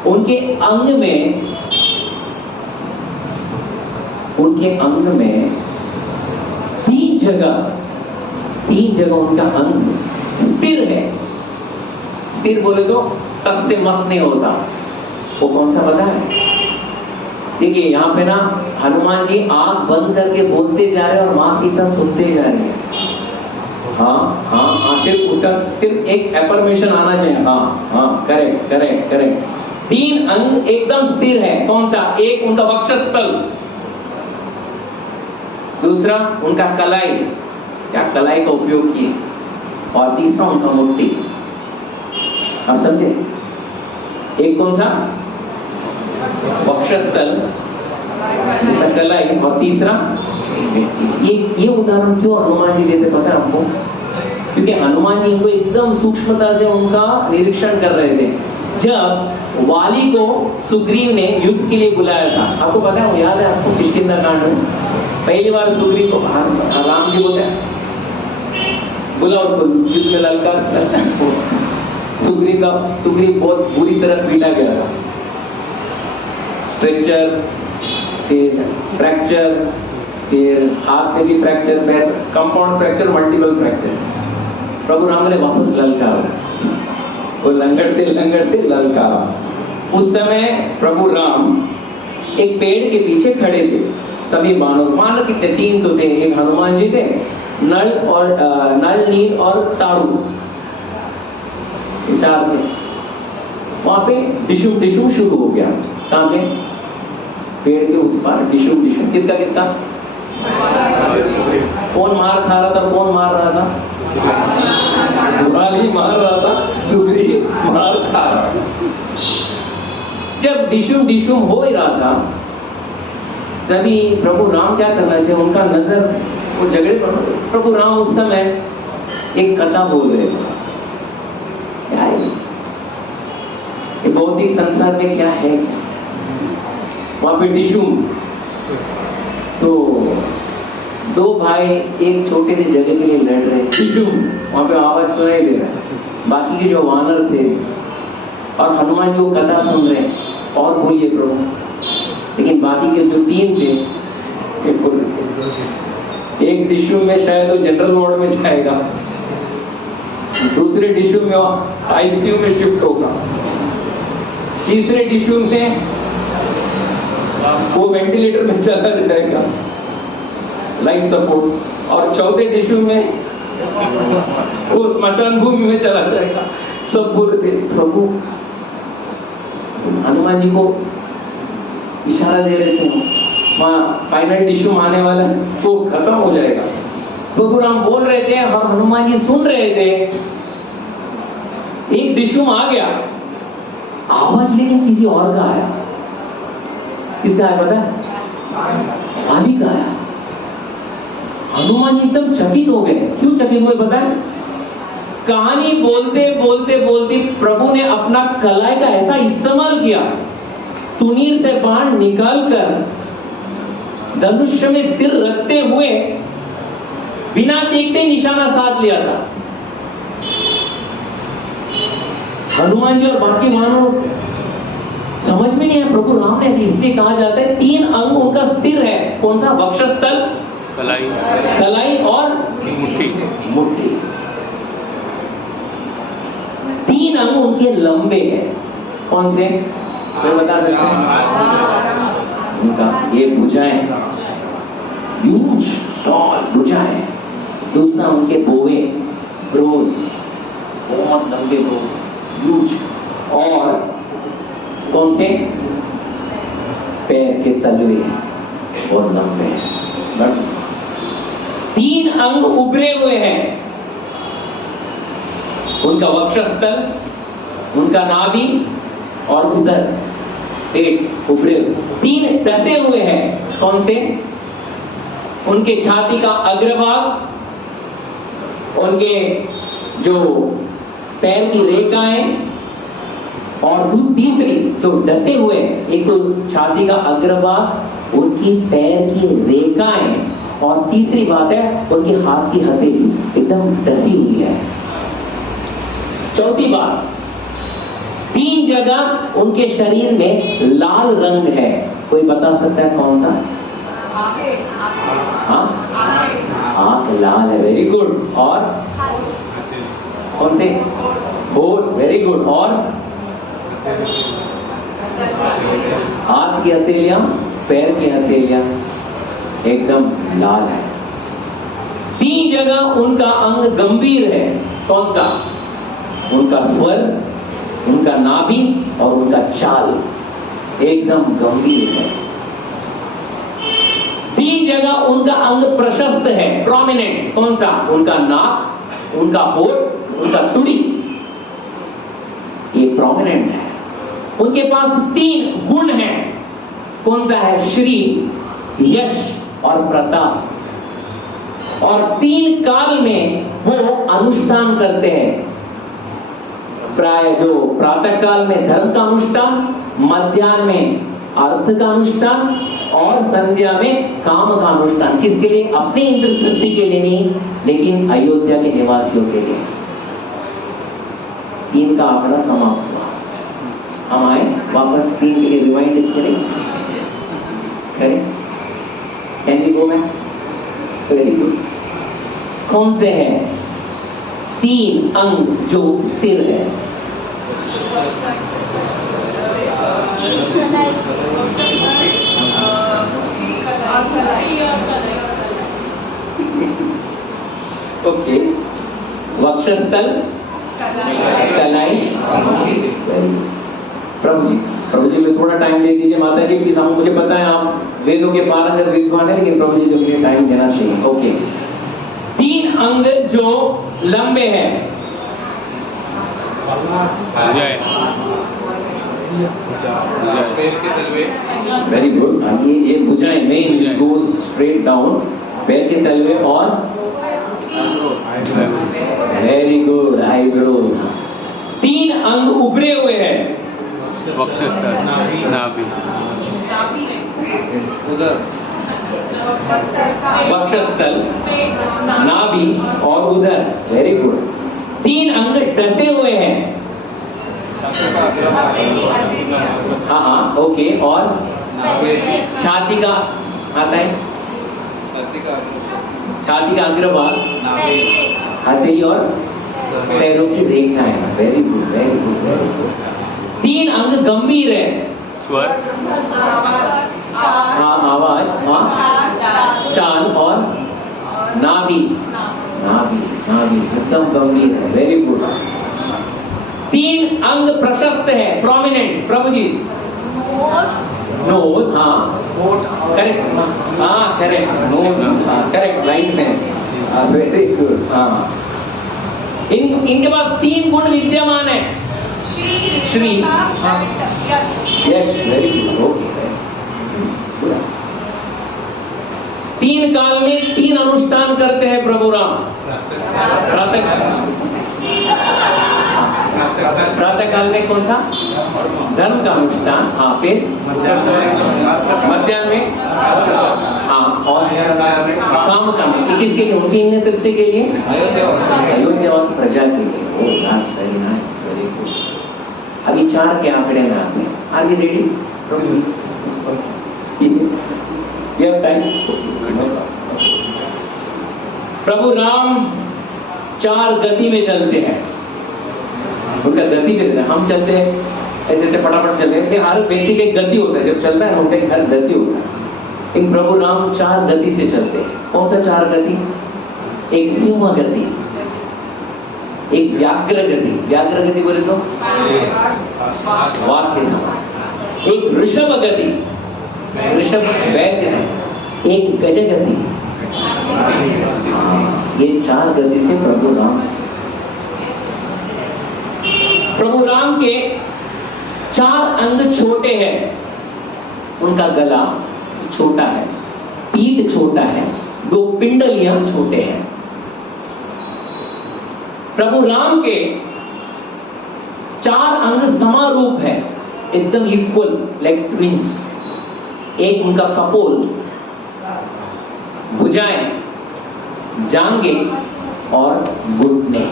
उनके अंग में 3 जगह उनका अंग स्थिर है। स्थिर बोले तो तस से मस नहीं होता। वो कौन सा पता है? देखिए यहाँ पे ना हनुमान जी आंख बंद करके बोलते जा रहे हैं और माँ सीता सुनते जा रही है। हाँ हाँ हाँ, सिर्फ उसका सिर्फ एक एफर्मेशन आना चाहिए। हाँ हाँ, करेक्ट करेक्ट करेक्ट। 3 अंग एकदम स्थिर है। कौन सा? एक उनका वक्षस्थल, दूसरा उनका कलाई, क्या कलाई का उपयोग किए, और तीसरा उनका मुट्ठी। आप समझे? एक कौन सा? वक्षस्थल, दूसरा कलाई, और तीसरा ये उदाहरण क्यों हनुमान जी देते पता है हमको? क्योंकि हनुमान जी को एकदम सूक्ष्मता से उनका निरीक्षण कर रहे थे। जब वाली को सुग्रीव ने युद्ध के लिए बुलाया था, आपको पता है, वो याद है आपको किष्किंधा कांड में? पहली बार सुग्रीव को राम जी बोलते हैं बुला उसको युद्ध में, ललकार। सुग्रीव बहुत बुरी तरह पीटा गया था। स्ट्रेचर, फिर फ्रैक्चर, फिर हाथ में भी फ्रैक्चर, पैर कंपाउंड फ्रैक्चर, मल्टीपल फ्रैक्चर। प्रभु राम ने वापस ललकारा, वो लंगड़ते लंगड़ते ललकारा। उस समय प्रभु राम एक पेड़ के पीछे खड़े थे। सभी बानर कितने? 3 तो थे, एक हनुमान जी थे, नल, नील और तारू, 4 थे। वहां पे डिशुम डिशुम शुरू हो गया। कहां पे? पेड़ के उस पार डिशुम डिशुम। किसका किसका? कौन मार खा रहा था? कौन मार रहा था? वाली मार रहा था, सुग्रीव मार खा रहा था। जब डिशुम डिशुम हो ही रहा था, तभी प्रभु राम क्या करना चाहिए? उनका नजर वो झगड़े पर। प्रभु राम उस समय एक कथा बोल रहे थे। क्या है ये भौतिक संसार में? क्या है वहां पे? डिशुम। तो 2 भाई एक छोटे से जगह के लिए लड़ रहे। डिशुम वहां पे आवाज सुनाई दे रहा है। बाकी के जो वानर थे और हनुमान जी वो कथा सुन रहे और बोलिए प्रभु। लेकिन बाकी के जो 3 थे, एक डिशुम में शायद वो जनरल वार्ड में जाएगा, दूसरे डिशुम में आईसीयू में शिफ्ट होगा, तीसरे डिशुम में वो वेंटिलेटर में चला जाएगा, लाइफ सपोर्ट, और चौथे डिशुम में वो स्मशान भूमि में चला जाएगा। सब बोल रहे प्रभु, हनुमान जी को इशारा दे रहे थे, वहां फाइनल डिशुम आने वाला तो खत्म हो जाएगा। प्रभु राम बोल रहे थे और हनुमान जी सुन रहे थे। एक डिशुम आ गया, आवाज लेकिन किसी और का आया। किसका आया पता है? वाली का आया। हनुमान जी एकदम चकित हो गए। क्यों चकित हुए पता है? कहानी बोलते बोलते बोलते प्रभु ने अपना कलाई का ऐसा इस्तेमाल किया, तुनीर से बाण निकालकर धनुष्य में स्थिर रखते हुए बिना देखते निशाना साध लिया था। हनुमान जी और बाकी वानरों समझ में नहीं है। प्रभु राम ने इसलिए कहा जाता है 3 अंग उनका स्थिर है। कौन सा? वक्षस्थल, कलाई और मुट्ठी। 3 अंग उनके लंबे हैं। कौन से? कोई बता सकते हैं? उनका ये भुजाएं, ह्यूज टॉल भुजाएं। दूसरा उनके बोवे, ब्रोज, बहुत लंबे ब्रोज, ह्यूज। और कौन से? पैर के तलवे बहुत लंबे हैं। 3 अंग उभरे हुए हैं। उनका वक्षस्थल, उनका नाभि और उदर, पेट उभरे। 3 डसे हुए हैं। कौन से? उनके छाती का अग्रभाग, उनके जो पैर की रेखाएं, और तीसरी जो डसे हुए, एक तो छाती का अग्रभाग, उनकी पैर की रेखाएं, और तीसरी बात है उनके हाथ की हथेली एकदम डसी हुई है। चौथी बात, 3 जगह उनके शरीर में लाल रंग है। कोई बता सकता है कौन सा? आंख लाल है। Very good. और कौन से? होठ। Very good. और हाथ की हथेलियां पैर की हथेलियां एकदम लाल है। 3 जगह उनका अंग गंभीर है। कौन सा? उनका स्वर, उनका नाभि और उनका चाल एकदम गंभीर है। 3 जगह उनका अंग प्रशस्त है, प्रोमिनेंट। कौन सा? उनका नाक, उनका होठ, उनका तुड़ी, ये प्रोमिनेंट है। उनके पास 3 गुण हैं। कौन सा है? श्री, यश और प्रताप। और 3 काल में वो अनुष्ठान करते हैं। प्राय जो प्रातः काल में धर्म का अनुष्ठान, मध्याह्न में अर्थ का अनुष्ठान और संध्या में काम का अनुष्ठान। किसके लिए? अपनी इंद्र तृप्ति के लिए नहीं, लेकिन अयोध्या के निवासियों के लिए। 3 का आंकड़ा समाप्त हुआ। हम आए वापस 3 के लिए रिवाइंड करें। Can we go back? Very good. कौन से हैं 3 अंग जो स्थिर है? ओके, वक्षस्थल, कलाई। प्रभु जी में थोड़ा टाइम दे दीजिए। माता जी प्लीज, हम मुझे पता है आप वेदों के पारंगत विद्वान है, लेकिन प्रभु जी को मुझे टाइम देना चाहिए। ओके, 3 अंग जो लंबे हैं। Very good. ये भुजाएं मेन गोज स्ट्रेट डाउन, पैर के तलवे और वेरी गुड आईब्रो। 3 अंग उभरे हुए हैं। वक्षस्थल, नाभि और उदर। Very good. 3 अंग डटे हुए हैं। हाँ, ओके। और छाती का आता है, छाती का अग्रभाग, हथेली और पैरों की रेखा है। Very good, very good, very good. 3 अंग गंभीर है। स्वर, हाँ, आवाज, हाँ, चाल और नाभि, नाभि, नाभि एकदम गंभीर है। Very good. 3 अंग प्रशस्त है, प्रोमिनेंट। प्रभु जी, नोज, हाँ करेक्ट, हाँ करेक्ट, नोज, हाँ करेक्ट, लाइन में। Very good. हाँ, इनके पास 3 गुण विद्यमान है। Shri, yes, very good, okay. 3 काल में 3 अनुष्ठान करते हैं प्रभु राम। प्रातः काल में कौन सा? धर्म का अनुष्ठान। हाँ, फिर मध्याह्न में, हाँ, और काम का में। किसके लिए? उनकी इंद्र तृप्ति के लिए, अयोध्या और प्रजा के लिए। Oh, nice, very nice, very good. अभी 4 के आंकड़े में आते हैं। Are you ready? प्रभु राम 4 गति में चलते हैं। उनका गति भी, हम चलते हैं ऐसे ऐसे फटाफट चलते हैं। हर व्यक्ति का एक गति होता है, जब चलता है ना उनका एक हर गति होता है। लेकिन प्रभु राम 4 गति से चलते हैं। कौन सा 4 गति? एक सिंह गति, एक व्याघ्र गति। व्याघ्र गति बोले तो वाक्य समान। एक ऋषभ गति, ऋषभ वैद्य है। एक गज गति। ये 4 गति से प्रभु राम। प्रभु राम के 4 अंग छोटे हैं। उनका गला छोटा है, पीठ छोटा है, 2 पिंडलियां छोटे हैं। प्रभु राम के 4 अंग समारूप है, एकदम इक्वल, लाइक ट्विंस। एक उनका कपोल, भुजाएं, जांघें और घुटने।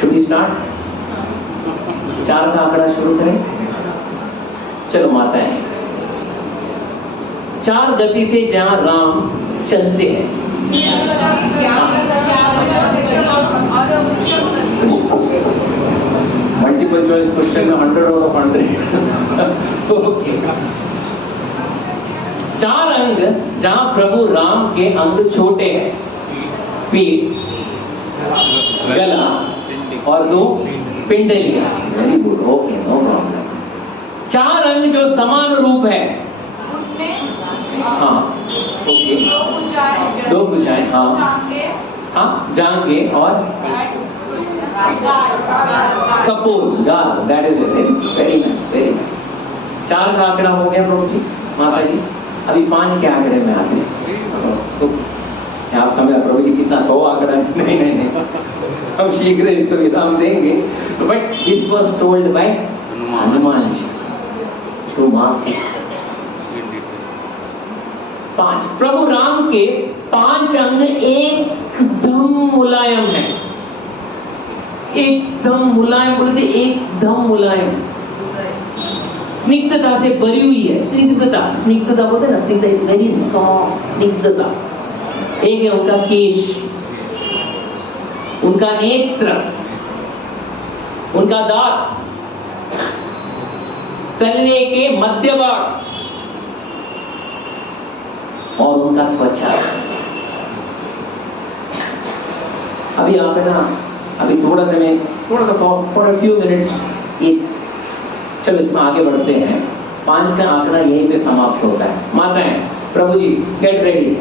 Should start? 4 का आंकड़ा शुरू करें। चलो माताएं, 4 गति से जहां राम चलते हैं, मल्टीपल मल्टीपल चॉइस क्वेश्चन में 100 आउट ऑफ 100। ओके, 4 अंग जहां प्रभु राम के अंग छोटे हैं, पीठ, गला और 2 पिंडलियां। Very good, okay, no problem. 4 अंग जो समान रूप है, हाँ ओके, 2 भुजाएं, हाँ हाँ, जांघे और कपूर, गाल, that is very nice, very nice. 4 का आंकड़ा हो गया प्रभु जी, माता जी। अभी 5 के आंकड़े में आते हैं। तो आप समझ प्रभु जी कितना 100 आंकड़ा है? नहीं नहीं नहीं, हम शीघ्र इसको विराम देंगे। But this was told by Hanuman ji to मां सीता। 5 प्रभु राम के 5 अंग एकदम मुलायम है, एकदम मुलायम, बोलते एकदम मुलायम, स्निग्धता से भरी हुई है। स्निग्धता, स्निग्धता बोलते ना, स्निग्धता इज वेरी सॉफ्ट, स्निग्धता। एक है उनका केश, उनका नेत्र, उनका दांत, तलने के मध्य भाग और उनका त्वचा। अभी आप है ना, अभी थोड़ा सा मैं फॉर अ फ्यू मिनट्स चलो इसमें आगे बढ़ते हैं। 5 का आंकड़ा यहीं पे समाप्त होता है। माताएं, प्रभु जी गेट रेडी।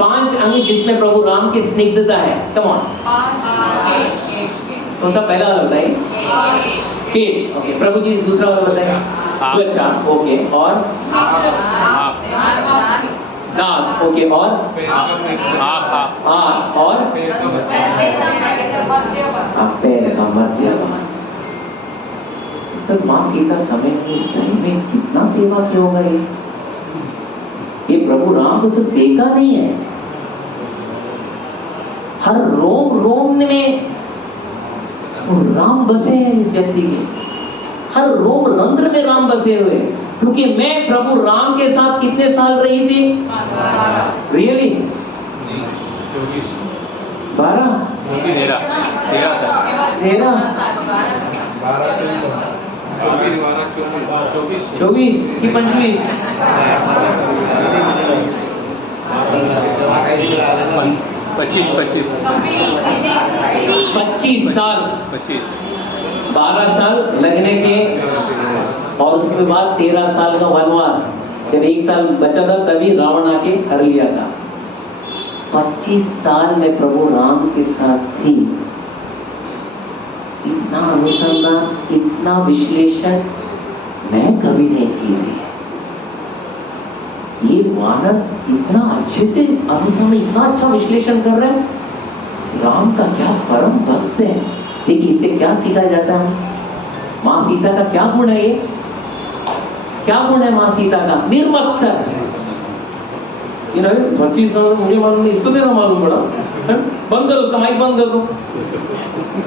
5 अंग जिसमें प्रभु राम की स्निग्धता है, कम ऑन। कौन सा पहला वाला बताइए? केश, ओके। प्रभु जी दूसरा वाला बताइए? त्वचा, ओके। और दांत, ओके। और और पैर का मध्य। तो मां सीता समय की सही में कितना सेवा किया होगा ये प्रभु राम को सिर्फ देखा नहीं है, हर रोम रोम में राम बसे हैं इस व्यक्ति के, हर रोम रंध्र में राम बसे हुए। क्योंकि मैं प्रभु राम के साथ कितने साल रही थी? रियली 12 24 की 25 25 साल, 12 साल लगने के, और उसके बाद 13 साल का वनवास। जब 1 साल बचा था तभी रावण आके हर लिया था। 25 साल में प्रभु राम के साथ थी। इतना अनुसंधान, इतना विश्लेषण मैं कभी नहीं की थी। ये वानर इतना अच्छे से अनुसंधान, इतना अच्छा विश्लेषण कर रहे हैं। राम का क्या परम भक्त है। देखिए इससे क्या सीखा जाता है? मां सीता का क्या गुण है? ये क्या गुण है मां सीता का? निर्मत्सर। 25 साल मुझे मालूम नहीं, इसको कैसा मालूम पड़ा? बंद करो उसका माइक, बंद कर दो,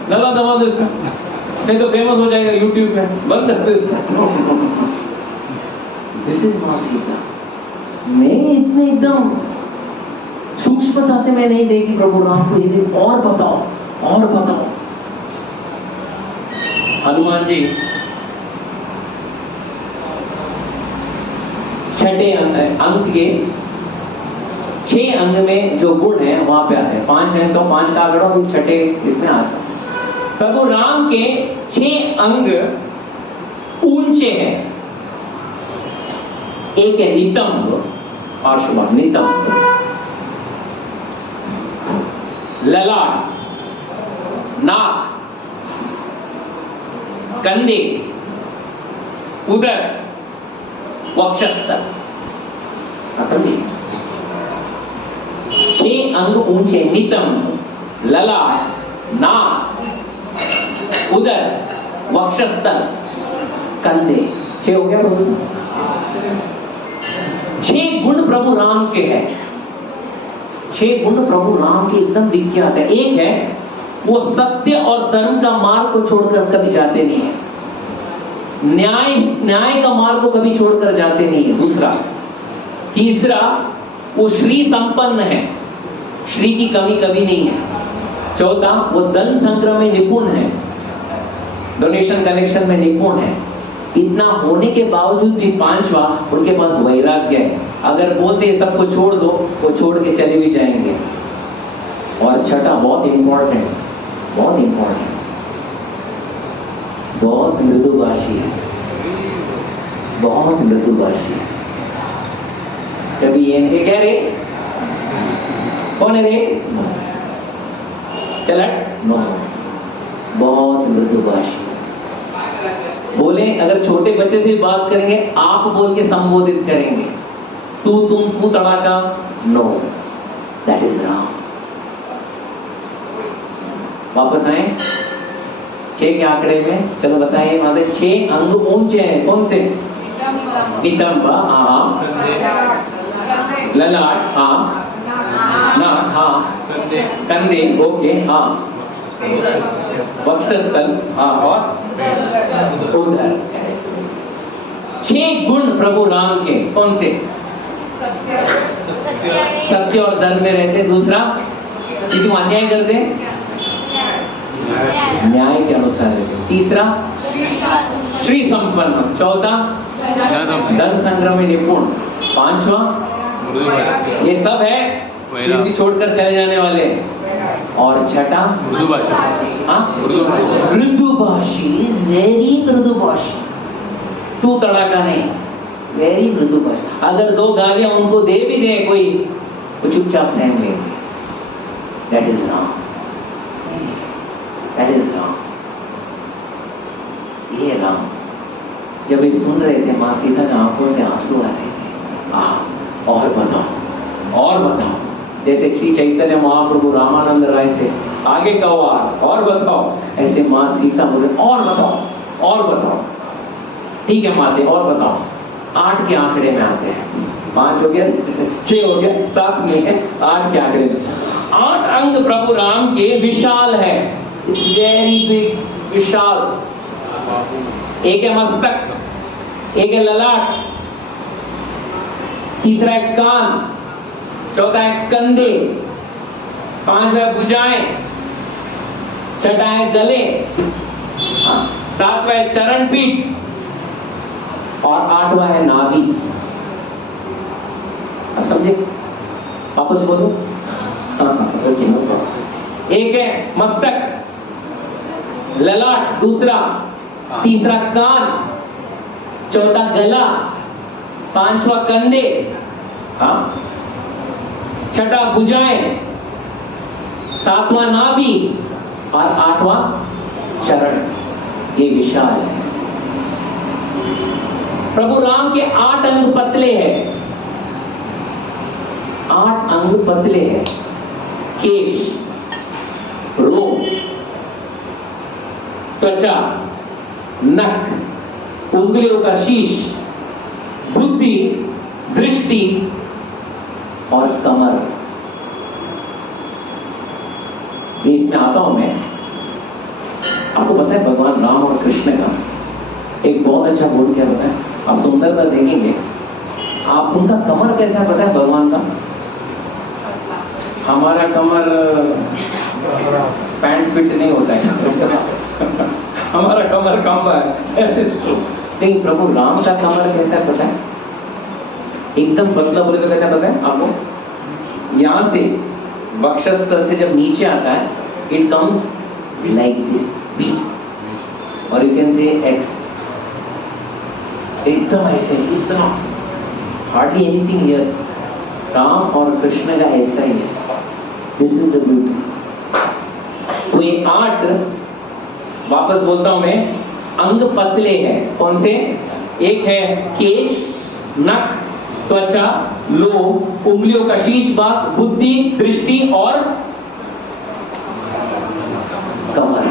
नला दबा दो इसका, नहीं तो फेमस हो जाएगा यूट्यूब पे। बंद कर दो इसका। दिस इज मां सीता। मैं इतने एकदम सूक्ष्मता से मैं नहीं देखी प्रभु राम को। ये और बताओ, और बताओ। हनुमान जी 6ठे अंक के 6 अंग में जो गुण है वहां पे आते हैं। 5 है तो 5 का आंकड़ा, और 6ठे इसमें आता है। प्रभु राम के 6 अंग ऊंचे हैं। एक है नितंब, पार्श्व नितंब, ललाट, नाक, कंधे, उदर, वक्षस्थल। 6 अंग ऊंचे, नितंब, ललाट, नाक, उदर, वक्षस्थल, कंधे। 6 हो गया प्रभु? 6 गुण प्रभु राम के हैं। 6 गुण प्रभु राम के एकदम विख्यात है। एक है वो सत्य और धर्म का मार्ग को छोड़कर कभी जाते नहीं है। न्याय का मार्ग को कभी छोड़कर जाते नहीं है। दूसरा, तीसरा, वो श्री संपन्न है, श्री की कमी कभी नहीं है। चौथा, वो धन संग्रह में निपुण है। डोनेशन कलेक्शन में निपुण है। इतना होने के बावजूद भी पांचवा, उनके पास वैराग्य है। अगर बोलते सबको छोड़ दो, वो छोड़ के चले भी जाएंगे। और छठा बहुत इंपॉर्टेंट, बहुत इंपॉर्टेंट, बहुत मृदुभाषी है, बहुत मृदुभाषी है। कभी ये कह रहे कौन है रे, चला नो, बहुत मृदुभाषी। बोले अगर छोटे बच्चे से बात करेंगे, आप बोल के संबोधित करेंगे, तू तुम तू तड़ाका, नो, दैट इज रॉन्ग। वापस आए 6 के आंकड़े में, चलो बताइए वहां पे 6 अंग ऊंचे हैं, कौन से? नितंब, हाँ, ललाट, हाँ, नाक, हाँ, कंधे, ओके, हाँ, वक्षस्थल, हाँ, और उदर। 6 गुण प्रभु राम के, कौन से? सत्य और धर्म में रहते। दूसरा, किसी को अन्याय करते, न्याय के अनुसार रहते। तीसरा, श्री संपन्न। चौथा, धन संग्रह में निपुण। पांचवा, ये सब है, फिर भी छोड़कर चले जाने वाले। और छठा, मृदुभाषी, इज वेरी मृदुभाषी, तू तड़ाका नहीं, वेरी मृदुभाषी। अगर 2 गालियां उनको दे भी दे कोई, वो चुपचाप सहन लेंगे। That is wrong, that is wrong, ये रॉन्ग। जब ये सुन रहे थे, मां सीता की आंखों से आंसू आ रहे थे। और बताओ, और बताओ, जैसे श्री चैतन्य महाप्रभु रामानंद राय से आगे का वार, और बताओ, ऐसे मां सीता बोले और बताओ, और बताओ। ठीक है माते, और बताओ। 8 के आंकड़े में आते हैं, 5 हो गया, 6 हो गया, 7 में है, 8 के आंकड़े में। 8 अंग प्रभु राम के विशाल है, इट्स वेरी बिग, विशाल। एक है मस्तक, एक है ललाट, तीसरा है कान, चौथा है कंधे, 5वां भुजाएं, छठा है गले, 7वां है चरण पीठ, और 8वां है नाभि। अब समझे? वापस बोलो। एक है मस्तक, ललाट, दूसरा, तीसरा कान, चौथा गला, 5वां कंधे, हाँ, छठा भुजाएं, 7वां नाभि, और 8वां चरण। ये विशाल है। प्रभु राम के 8 अंग पतले हैं, 8 अंग पतले हैं। केश, रोम, त्वचा, नख, उंगलियों का शीश, बुद्धि, दृष्टि और कमर। ये इसमें आता हूं मैं। आपको पता है भगवान राम और कृष्ण का एक बहुत अच्छा गुण क्या पता है? आप सुंदरता देखेंगे, आप उनका कमर कैसा पता है भगवान का? हमारा कमर पैंट फिट नहीं होता है हमारा कमर कम है, लेकिन प्रभु राम का कमर कैसा है पता है? एकदम पतला। बोले तो क्या पता है आपको? यहां से वक्षस्थल से जब नीचे आता है, it comes like this, B, और यू कैन से एक्स, एकदम ऐसे, इतना, हार्डली एनीथिंग हियर। राम और कृष्ण का ऐसा ही है। This is the beauty. तो ये 8, वापस बोलता हूं मैं, अंग पतले हैं। कौन से? एक है केश, नख, त्वचा, लोम, उंगलियों का शीश भाग, बुद्धि, दृष्टि और कमर।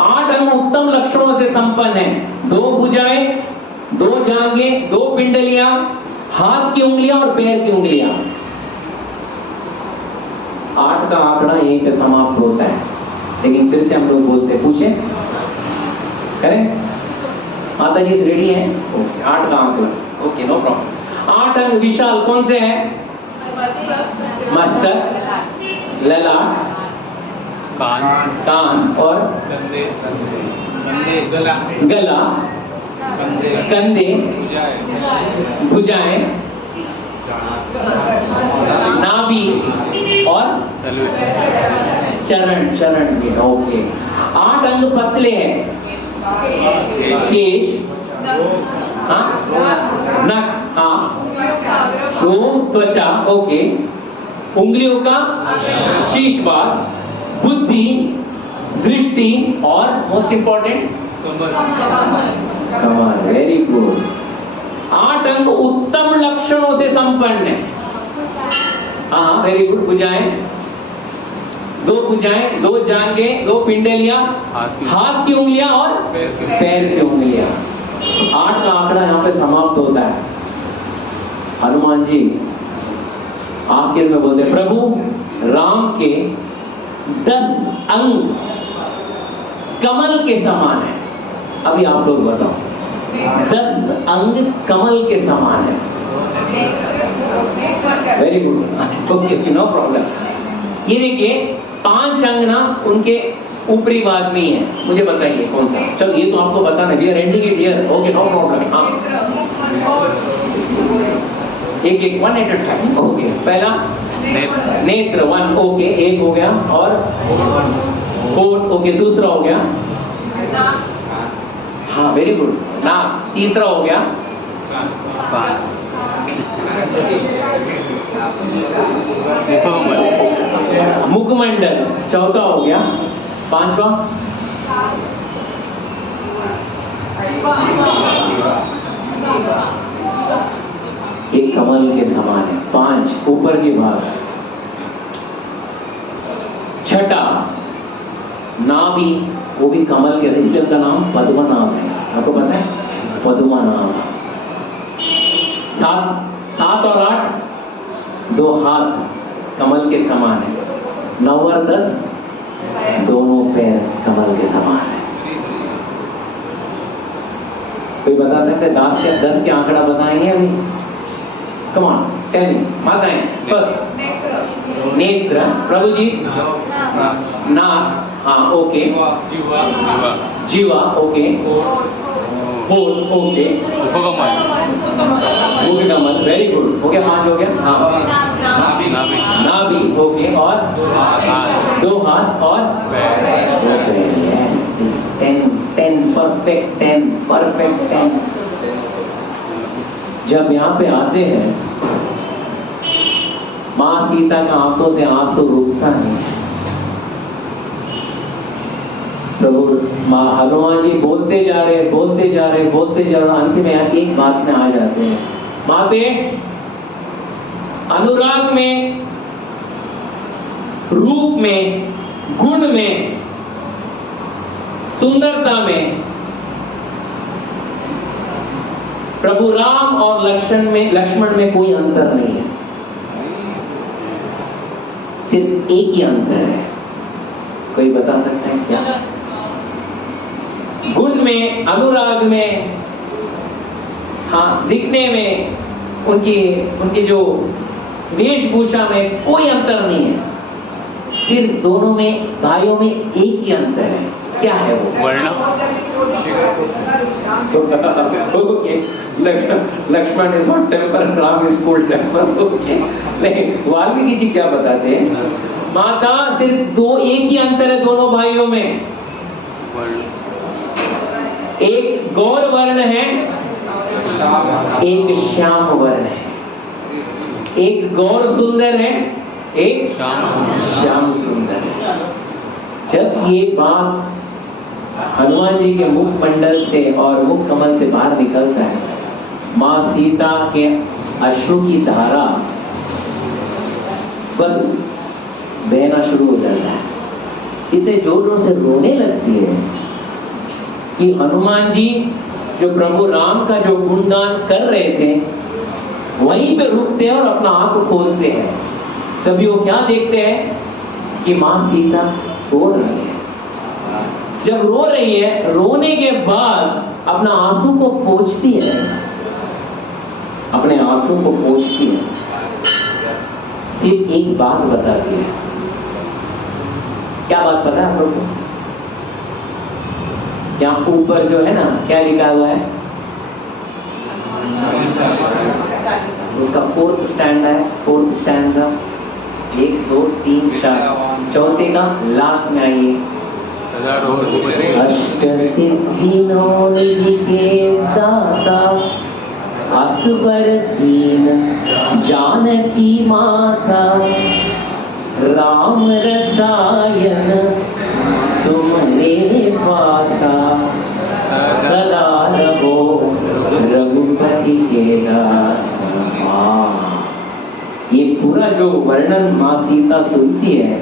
8 अंग उत्तम लक्षणों से संपन्न है। 2 भुजाएं, 2 जांघें, 2 पिंडलियां, हाथ की उंगलियां और पैर की उंगलियां। 8 का आंकड़ा यहीं पे समाप्त होता है, लेकिन फिर से हम लोग बोलते हैं, पूछे करें? माता जी से रेडी है? ओके, 8 का आंकड़ा, ओके, नो प्रॉब्लम। 8 अंग विशाल कौन से हैं? मस्तक, ललाट, कान और गला, कंधे, भुजाएं, नाभि और चरण भी। ओके, 8 अंग पतले हैं। केश, हाँ, नख, हाँ, रोम, त्वचा, ओके, उंगलियों का शीर्ष भाग, बुद्धि, दृष्टि और मोस्ट इंपॉर्टेंट कमर। Very good. 8 अंग उत्तम लक्षणों से संपन्न है। हाँ, वेरी गुड। भुजाएं, 2 भुजाएं, 2 जांघें, 2 पिंडलियां, हाथ की उंगलियां और पैर की उंगलियां। 8 का आंकड़ा यहाँ पे समाप्त होता है। हनुमान जी आखिर में बोलते, प्रभु राम के 10 अंग कमल के समान है। अभी आप लोग बताओ, 10 अंग कमल के समान है। Very good, okay, no problem. ये देखिए 5 अंग ना उनके ऊपरी भाग में ही है। मुझे बताइए कौन सा? चलो ये तो आपको बताना, we are ending it here. Okay, no problem. हाँ, एक 1 एट अ टाइम। ओके, पहला नेत्र 1, ओके, 1 हो गया। और होठ, ओके, दूसरा हो गया। हाँ, वेरी गुड, नाक, तीसरा हो गया। मुखमंडल, चौथा हो गया। 5वां एक कमल के समान है। 5 ऊपर के भाग। 6ठा नाभि, वो भी कमल के, इसलिए उनका नाम पद्मनाभ है। आपको पता है? पद्मनाभ। 7 और 8 2 हाथ कमल के समान है। 9 और 10 दोनों पैर कमल के समान है। कोई बता सकते हैं 10 के आंकड़ा बताएंगे अभी? Come on, tell me. माताएं, फर्स्ट नेत्र, प्रभु जी नाक, हाँ, ओके, जीवा, ओके, होठ, ओके, मुख कमल, वेरी गुड, हो गया। 5 हो गया। हाँ, नाभि, ओके, और 2 हाथ और 10 परफेक्ट 10। जब यहाँ पे आते हैं, माँ सीता का आंखों से आंसू रुकता नहीं है। प्रभु माँ हनुमान जी बोलते जा रहे, अंत में एक बात में आ जाते हैं। माते, अनुराग में, रूप में, गुण में, सुंदरता में प्रभु राम और लक्ष्मण में कोई अंतर नहीं है। सिर्फ एक ही अंतर है। कोई बता सकता है क्या? गुण में, अनुराग में, हाँ, दिखने में, उनकी जो वेशभूषा में कोई अंतर नहीं है। सिर्फ दोनों में, भाइयों में एक ही अंतर है। क्या है वो? वर्ण। Okay, Lakshman is hot temper, Ram is cold temper. Okay, नहीं, वाल्मीकि जी क्या बताते हैं? माता, सिर्फ एक ही अंतर है दोनों भाइयों में। एक गौर वर्ण है, एक श्याम वर्ण है। एक गौर सुंदर है, एक श्याम सुंदर है। जब ये बात हनुमान जी के मुख मंडल से और मुख कमल से बाहर निकलता है, माँ सीता के अश्रु की धारा बस बहना शुरू हो जाता है। इतने जोरों से रोने लगती है कि हनुमान जी जो प्रभु राम का जो गुणगान कर रहे थे, वहीं पे रुकते हैं और अपना आंख खोलते हैं। तभी वो क्या देखते हैं कि माँ सीता रो रही है। जब रो रही है, रोने के बाद अपना आंसू को पोंछती है, अपने आंसू को पोंछती है। फिर एक बात बताती है, क्या बात पता है आप लोग को? यहाँ ऊपर जो है ना, क्या लिखा हुआ है? उसका फोर्थ स्टैंड है, फोर्थ स्टैंडा, 1 2 3 4, चौथे का लास्ट में आइए। अष्ट सिद्धियों के दाता, असवर दीन जानकी माता, राम रसायन तुम्हारे पासा, सदा रहो रघुपति के दासा। ये पूरा जो वर्णन माँ सीता सुनती है,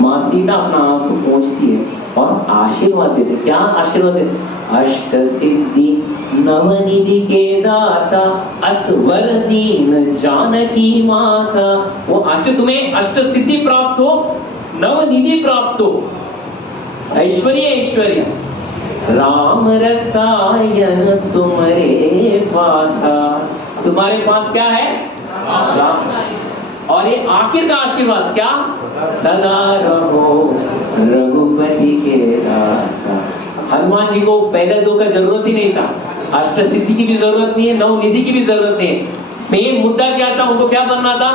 माँ सीता अपना आंसू पोंछती है और आशीर्वाद देते। क्या आशीर्वाद देते? अष्ट सिद्धि नवनिधि के दाता, असवर दीन जानकी माता। वो आशीर्वाद, तुम्हें अष्ट सिद्धि प्राप्त हो, नवनिधि प्राप्त हो, ऐश्वर्य ऐश्वर्य, राम रसायन तुम्हारे पासा। तुम्हारे पास क्या है? राम। और ये आखिर का आशीर्वाद क्या? सदा रहो रघुपति के दासा। हनुमान जी को पहले दो का जरूरत ही नहीं था, अष्ट सिद्धि की भी जरूरत नहीं है, नवनिधि की भी जरूरत नहीं है। मेन मुद्दा क्या था? उनको क्या बनना था?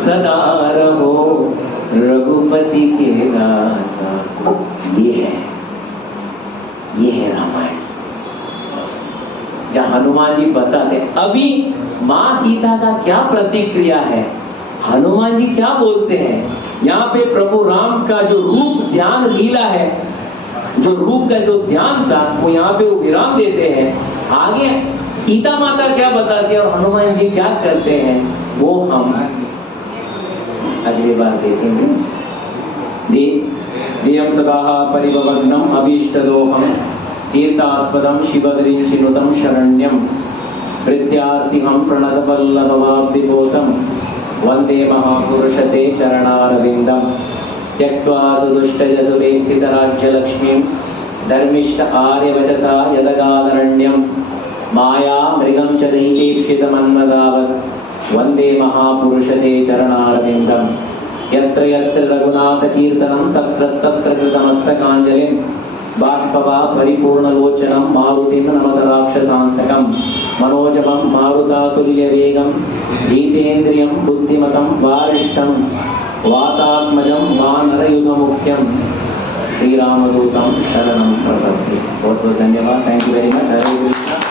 सदा रहो रघुपति के दासा। ये है रामायण, जहां हनुमान जी बताते। अभी माँ सीता का क्या प्रतिक्रिया है, हनुमान जी क्या बोलते हैं? यहाँ पे प्रभु राम का जो रूप ध्यान लीला है, जो रूप का जो ध्यान था, वो यहाँ पे वो विराम देते हैं। आगे सीता माता क्या बताती है और हनुमान जी क्या करते हैं, वो हम अगली बार देखेंगे। देयं सदाः परिभवग्नम् अभीष्टदोहं, तीर्थास्पदं शिवदरिं चिनुतं शरण्यं, प्रत्यार्तिहं प्रणतवल्लभवाब्धिपोतं, वन्दे महापुरुषते चरणारविन्दं। त्यक्त्वा सुदुष्टजसुरेक्षितराज्यलक्ष्मीं, धर्मिष्ठ आर्यवचसा यदगादरण्यं, माया मृगं च दैतेक्षितमन्मदावत्, वन्दे महापुरुषते चरणारविन्दं। यत्र यत्र रघुनाथ कीर्तनं तत्र तत्र कृतमस्तकाञ्जलिं, बाष्पवा परिपूर्णलोचनं मारुतिं नमत राक्षसान्तकं, मनोजवं मारुतातुल्यवेगं, जितेन्द्रियं बुद्धिमतं वारिष्ठं, वातात्मजं वानरयुधमुख्यं, श्रीरामदूतं शरणं प्रपद्ये। बहुत बहुत धन्यवाद। Thank you very much. Hare Krishna.